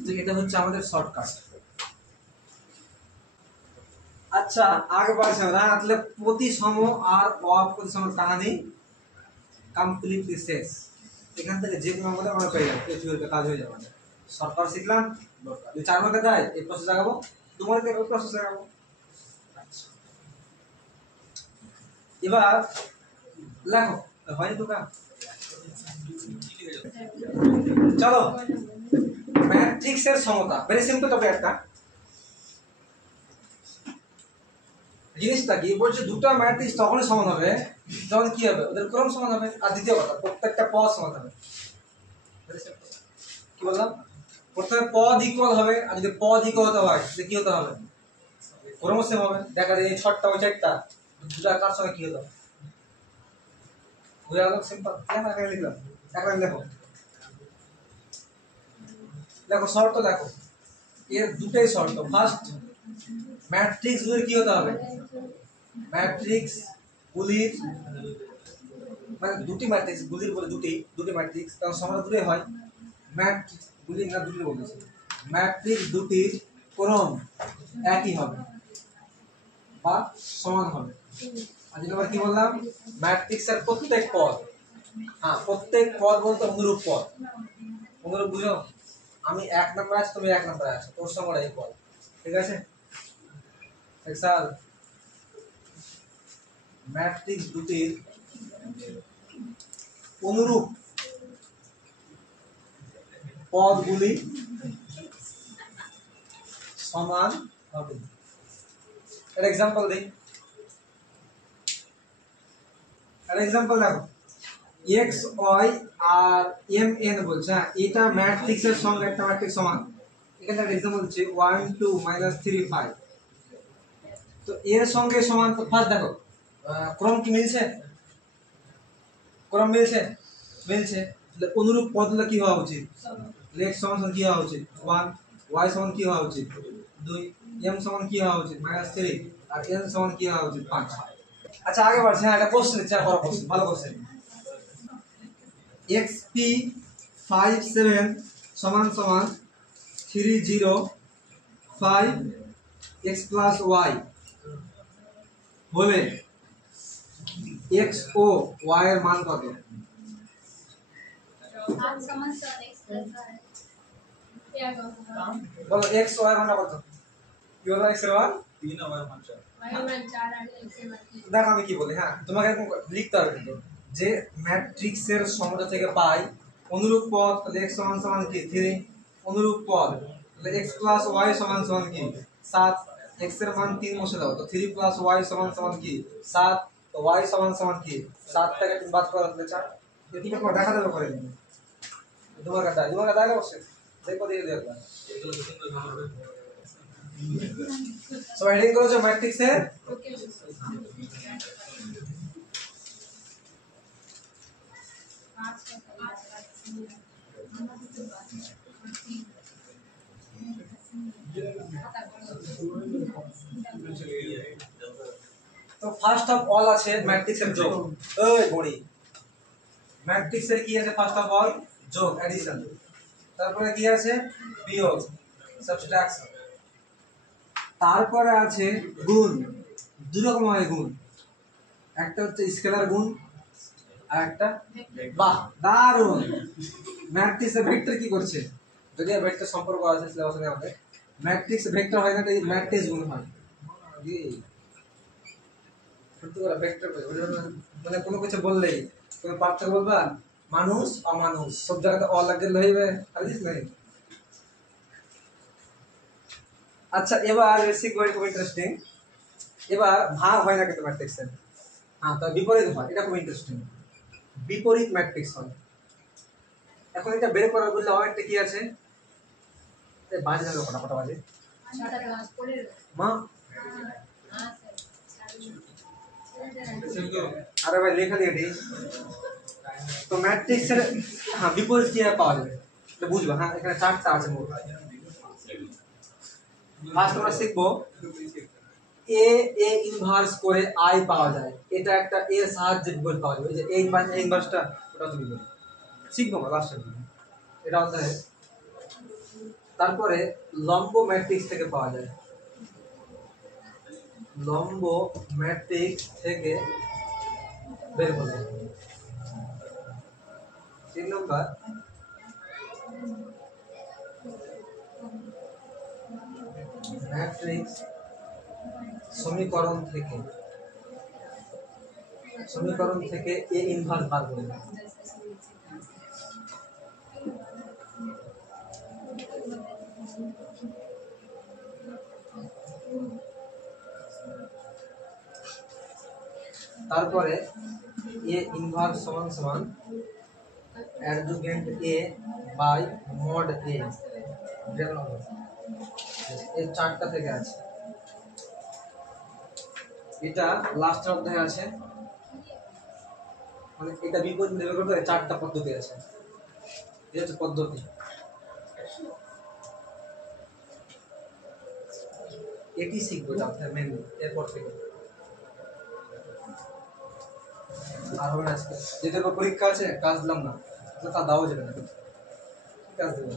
যে এটা হচ্ছে আমাদের শর্টকাট। আচ্ছা আগে পারছেন না, তাহলে প্রতিসম আর অপ্রতিসম কাহিনী কমপ্লিটলি শেষ। এখান থেকে যে কোনো আমাদের আমরা পেয়ে যাবো, পৃথিবীতে কাজ হয়ে যাবে। শর্টকাট শিখলাম, যদি 4 মার্কে দেয় এই প্রসেস লাগাবো, 2 মার্কে ওই প্রসেস লাগাবো। আচ্ছা এবার লেখো, হয়নি তো কাজ, চলো ম্যাট্রিক্সের সমতা, ভেরি সিম্পল টপিক। একটা জিনিসটা কি বলছে, দুটো ম্যাট্রিক্স তখনই সমান হবে যখন কি হবে, ওদের ক্রম সমান হবে। আর দ্বিতীয় কথা, প্রত্যেকটা পদ সমান হবে। কি বললাম, প্রথমে পদ ইকুয়াল হবে, আর যদি পদ ইকুয়াল হতে হয় তাহলে কি হতে হবে, ক্রম সেম হবে। দেখা যায় এই 6টা ওই 4টা দুটো কার সঙ্গে কি হতো, বুঝা গেল? সিম্পল। এখানে লিখলাম, এখন দেখো দেখো শর্ত দেখো, এর দুটোই শর্ত। ফার্স্ট, ম্যাট্রিক্স গুলির কি হতে হবে, ম্যাট্রিক্স গুলির মানে দুটি ম্যাট্রিক্স গুলির বলে দুটি ম্যাট্রিক্স, কারণ সমান দুটোই হয়। ম্যাট্রিক্স গুলির না দুটি বলেছি, ম্যাট্রিক্স দুটির ক্রম একই হবে বা সমান হবে। আর যেটা কি বললাম, ম্যাট্রিক্সের প্রত্যেক পদ, হ্যাঁ প্রত্যেক পদ বলতে অনুরূপ পদ। অনুরূপ বুঝো, আমি 1 নম্বরে আছি, তুমি 1 নম্বরে আছো, তোর সঙ্গে এই পদ, ঠিক আছে। এক্সাল ম্যাট্রিক্স দুটির অনুরূপ পদগুলি সমান হবে। এর एग्जांपल দেই, এর एग्जांपल দেখো, x y আর m n বলছে, হ্যাঁ এটা ম্যাট্রিক্সের সঙ্গে একটা ম্যাট্রিক্স সমান। এখানে একটা एग्जांपल হচ্ছে 1 2 3 5, তো এর সঙ্গে সমান। তো ফার্স্ট দেখো ক্রম কি মিলছে, ক্রম মিলছে, মিলছে, তাহলে অনুরূপ পদগুলো কি হওয়া উচিত, x সমান কি হওয়া উচিত 1, y সমান কি হওয়া উচিত 2, m সমান কি হওয়া উচিত -3, আর n সমান কি হওয়া উচিত 5। আচ্ছা আগে বাড়ছে, হ্যাঁ এটা কোশ্চেন দিচ্ছে, বড় কোশ্চেন, ভালো কোশ্চেন। xp 57 সমান সমান 305 x plus y হলে x ও y এর মান কত? বলো x ও y এর মান কত? কি হলো x এর মান 3 আর y এর মান 4। দেখো আমি কি বলি, হ্যাঁ তোমাকে এরকম লিখতে হবে কিন্তু, যে ম্যাট্রিক্সের সমতা থেকে পাই অনুরূপ পদ, তাহলে x সমান সমান কি 3, অনুরূপ পদ তাহলে x plus y সমান সমান কি 7, x এর মান 3 বসে দাও, তো 3 plus y সমান সমান কি 7, তো y সমান সমান কি 7 থেকে 3 বাদ করা হলে 4। এটি তোমাকে দেখা দেবে করে দিন, তোমার কাছে অবশ্যই দেখো, দিয়ে দেবে এগুলো সুন্দর হবে। সো হেডিং করেছো ম্যাট্রিক্সের তো ফার্স্ট অফ অল আছে ম্যাট্রিক্সের যোগ। ওই বড়ি, ম্যাট্রিক্সের কি আছে ফার্স্ট অফ অল যোগ, অ্যাডিশন। তারপরে কি আছে বিয়োগ, সাবট্রাকশন। তারপরে আছে গুণ, দুই রকম হয় গুণ, একটা হচ্ছে স্কেলার গুণ আর একটা, বাহ দারুণ, ম্যাট্রিক্সের ভেক্টর কি করছে, যদি ভেক্টর সম্পর্ক আছে সিলেবাসে আমাদের, ম্যাট্রিক্স ভেক্টর হয় না, ম্যাট্রিক্স গুণ হয়। সত্যি করে ভেক্টর মানে কোনো কিছু বললেই তুমি পার্থক্য বলবা মানুষ অমানুষ সব জায়গাতে অ লাগে লইবে আর কিছু নাই। আচ্ছা এবার বেসিক ওয়ার্ড খুব ইন্টারেস্টিং। এবার ভাগ হয় না কিন্তু ম্যাট্রিক্সের, হ্যাঁ তো বিপরীত হয়, এটা খুব ইন্টারেস্টিং। বিপরীত ম্যাট্রিক্স হয়। এখন এটা বের করার বললে অনেকটা কি আছে, বাজে না কটা কটা বাজে মা, আরে ভাই লেখা দিয়ে দিই তো ম্যাট্রিক্সের, হ্যাঁ বিপরীত কি পাওয়া যাবে এটা বুঝবা। হ্যাঁ এখানে চারটা আছে মোট। ফার্স্ট আমরা শিখবো এ এ ইনভার্স করে আই পাওয়া যায়, এটা একটা এর সাহায্যে বিপরীত পাওয়া যাবে। এই যে এই ইনভার্সটা ওটা হচ্ছে বিপরীত, শিখবো না লাস্টে এটা অধ্যায়ে। তারপরে লম্ব ম্যাট্রিক্স থেকে পাওয়া যায়, লম্ব ম্যাট্রিক্স থেকে বের করবে। 3 নম্বর ম্যাট্রিক্স সমীকরণ থেকে এ ইনভার্স বার করবে। তারপরে এ ইনভার্স সমান সমান অ্যাডজুগেন্ট এ বাই মড এ, এই চারটা থেকে আছে। এটা লাস্ট অধ্যায়ে আছে, মানে এটা বিপরীত নির্ভর করতে চারটা পদ্ধতি আছে, এটা হচ্ছে পদ্ধতি। এটি শিখবো চাপটা মেনলি, এরপর থেকে আর হবে না। আজকে যেটার পরীক্ষা আছে কাজ দিলাম না, তা দাও যাবে না, কাজ দেবে।